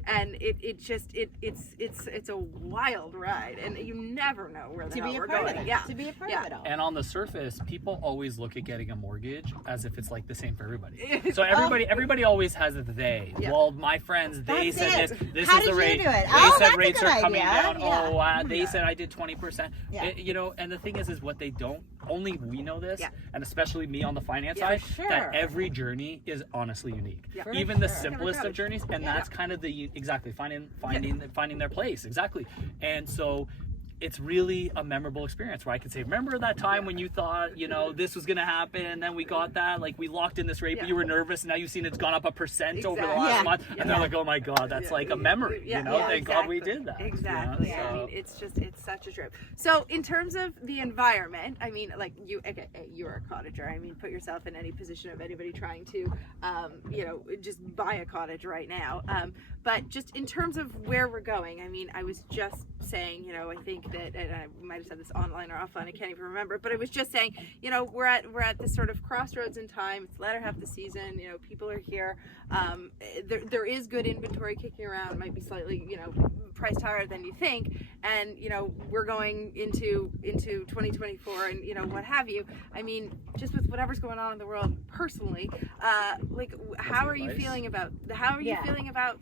and it's a wild ride, and you never know where the hell we're going. To be a part of it all. And on the surface, people always look at getting a mortgage as if it's like the same for everybody. So everybody always has it. Well, my friends, they said this is the rate. They said rates are coming down. They said I did 20%. And the thing is what they don't. Only we know this, and especially me on the finance side, that every journey is honestly unique. Even the simplest of journeys, and that's kind of finding their place. And so it's really a memorable experience where I can say, remember that time when you thought, you know, this was going to happen, and then we got that, like we locked in this rate, but you were nervous, and now you've seen it's gone up 1% over the last month, and they're like, oh my God, that's like a memory, you know, thank God we did that. Exactly. You know? I mean, it's such a trip. So in terms of the environment, I mean, like you're a cottager. I mean, put yourself in any position of anybody trying to, you know, just buy a cottage right now. But just in terms of where we're going, I mean, I was just saying, you know, I think that, and I might have said this online or offline, I can't even remember, but I was just saying, you know, we're at this sort of crossroads in time. It's the latter half of the season. You know, people are here. There is good inventory kicking around. It might be slightly, you know, priced higher than you think, and you know, we're going into 2024, and you know, what have you. I mean, just with whatever's going on in the world personally, like how are you feeling about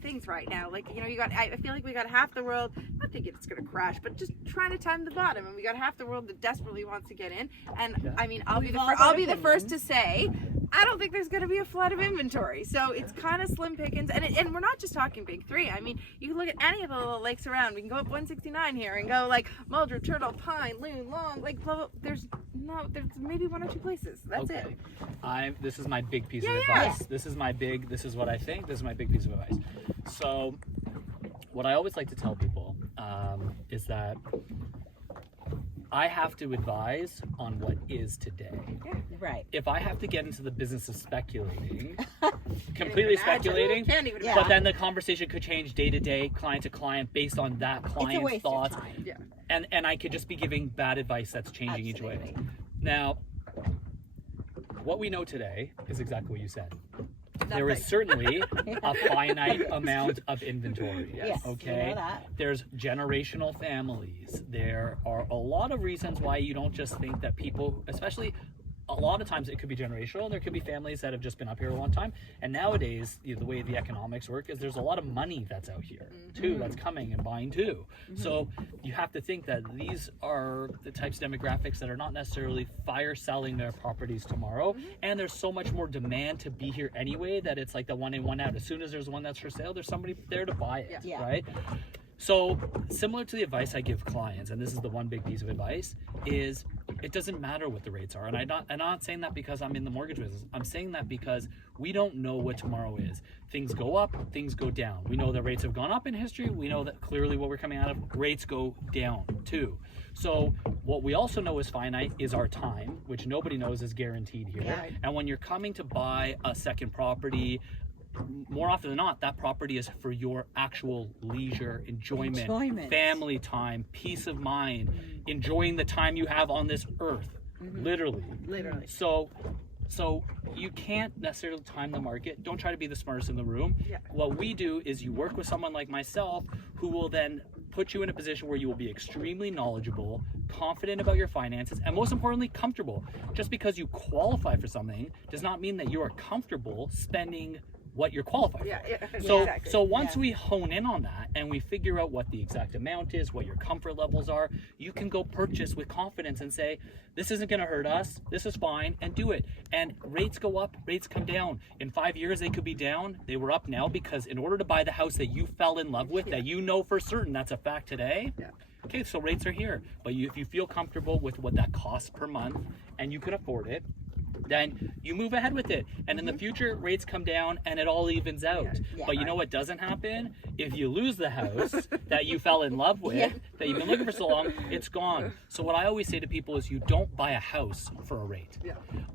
things right now? Like, you know, I feel like we got half the world not thinking it's gonna crash, but just trying to time the bottom, and we got half the world that desperately wants to get in. And I mean, I'll be the first to say, I don't think there's going to be a flood of inventory. So it's kind of slim pickings. And we're not just talking big three. I mean, you can look at any of the little lakes around. We can go up 169 here and go like Muldrow, Turtle, Pine, Loon, Long, like blah, blah. There's maybe one or two places. That's it. This is my big piece of advice. This is what I think. This is my big piece of advice. So what I always like to tell people is that I have to advise on what is today. Right. If I have to get into the business of speculating, completely speculating, Yeah. but then the conversation could change day to day, client to client, based on that client's thoughts. Yeah. And I could just be giving bad advice that's changing each way. Now, what we know today is exactly what you said. There is certainly a finite amount of inventory. Yes, okay. we know that. There's generational families. There are a lot of reasons why you don't just think that people, especially a lot of times it could be generational. There could be families that have just been up here a long time. And nowadays, you know, the way the economics work is there's a lot of money that's out here too, that's coming and buying too. So you have to think that these are the types of demographics that are not necessarily fire selling their properties tomorrow. And there's so much more demand to be here anyway that it's like the one in, one out. As soon as there's one that's for sale, there's somebody there to buy it, right? So similar to the advice I give clients, and this is the one big piece of advice, is it doesn't matter what the rates are. And I'm not saying that because I'm in the mortgage business. I'm saying that because we don't know what tomorrow is. Things go up, things go down. We know that rates have gone up in history. We know that clearly what we're coming out of, rates go down too. So what we also know is finite is our time, which nobody knows is guaranteed here. Yeah. And when you're coming to buy a second property, more often than not, that property is for your actual leisure, enjoyment, family time, peace of mind, enjoying the time you have on this earth, literally. So you can't necessarily time the market. Don't try to be the smartest in the room. What we do is you work with someone like myself who will then put you in a position where you will be extremely knowledgeable, confident about your finances, and most importantly, comfortable. Just because you qualify for something does not mean that you are comfortable spending what you're qualified for. So once we hone in on that and we figure out what the exact amount is, what your comfort levels are, you can go purchase with confidence and say, this isn't going to hurt us, this is fine, and do it. And rates go up, rates come down. In 5 years they could be down. They were up now because in order to buy the house that you fell in love with, that you know for certain that's a fact today, okay, so rates are here. But if you feel comfortable with what that costs per month and you can afford it, then you move ahead with it. And in the future, rates come down and it all evens out. But you know what doesn't happen? If you lose the house that you fell in love with, that you've been looking for so long, it's gone. So what I always say to people is you don't buy a house for a rate.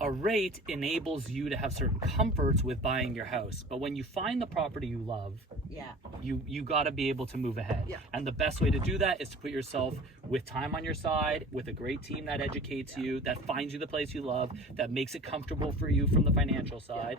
A rate enables you to have certain comforts with buying your house. But when you find the property you love, you got to be able to move ahead. And the best way to do that is to put yourself with time on your side, with a great team that educates you, that finds you the place you love, that makes it comfortable for you from the financial side.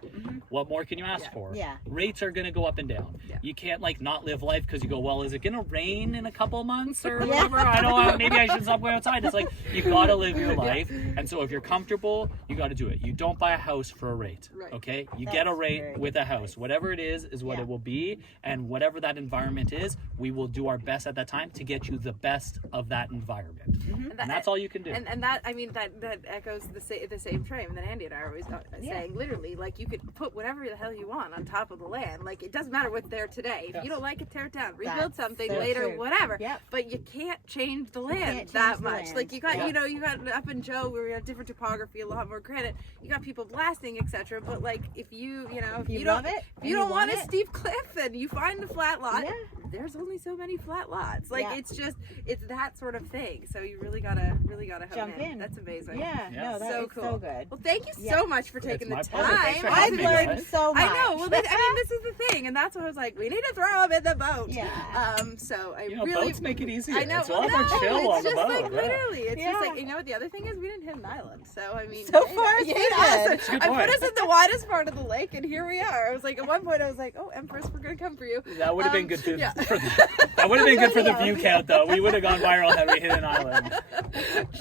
What more can you ask for? Rates are going to go up and down. You can't like not live life because you go, well, is it going to rain in a couple months or whatever? I don't know, maybe I should stop going outside. It's like you got to live your life. And so if you're comfortable, you got to do it. You don't buy a house for a rate. Okay? You get a rate with a house. Whatever it is what it will be, and whatever that environment is, we will do our best at that time to get you the best of that that environment. Mhm. And that's all you can do. And that, I mean, that echoes the same frame that Andy and I are always saying. Literally, like, you could put whatever the hell you want on top of the land. Like, it doesn't matter what's there today. If Yes. you don't like it, tear it down, rebuild That's something so later, true. whatever. Yep. But you can't change the land change that the much. land. Like, you got, Yeah. you know, you got up in Joe where we have different topography, a lot more granite. You got people blasting, etc. But like, if you know, if You you love don't, it if and you don't want a it, steep cliff, and you find the flat lot. Yeah. There's only so many flat lots. Like, Yeah. it's that sort of thing. So you really gotta hone Jump in. That's amazing. Yeah, Yeah. no, that So is cool. so good. Well, thank you Yeah. so much for taking the my time. pleasure. Thanks for I've having me, learned guys. so much. I know. Well, I mean, this is the thing, and that's why I was like, we need to throw them in the boat. Yeah. So I You know, really boats make it easier. I know. It's a lot more chill it's on the just boat. like yeah. literally. It's just Yeah. like, you know what the other thing is, we didn't hit an island. So I mean, So you far, know, it's yeah, good. so That's a good I put point. us in the widest part of the lake, and here we are. I was like, at one point, I was like, oh, Empress, we're gonna come for you. That would have been good yeah. that would have been good for the Video. view count, though. We would have gone viral had we hit an island.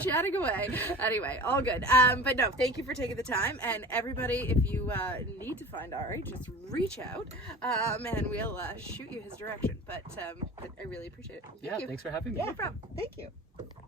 Chatting away. Anyway, all good. But no, thank you for taking the time. And everybody, if you need to find Ari, just reach out, and we'll shoot you his direction. But I really appreciate it. Thank Yeah, you. thanks for having me. Yeah. No problem. Thank you.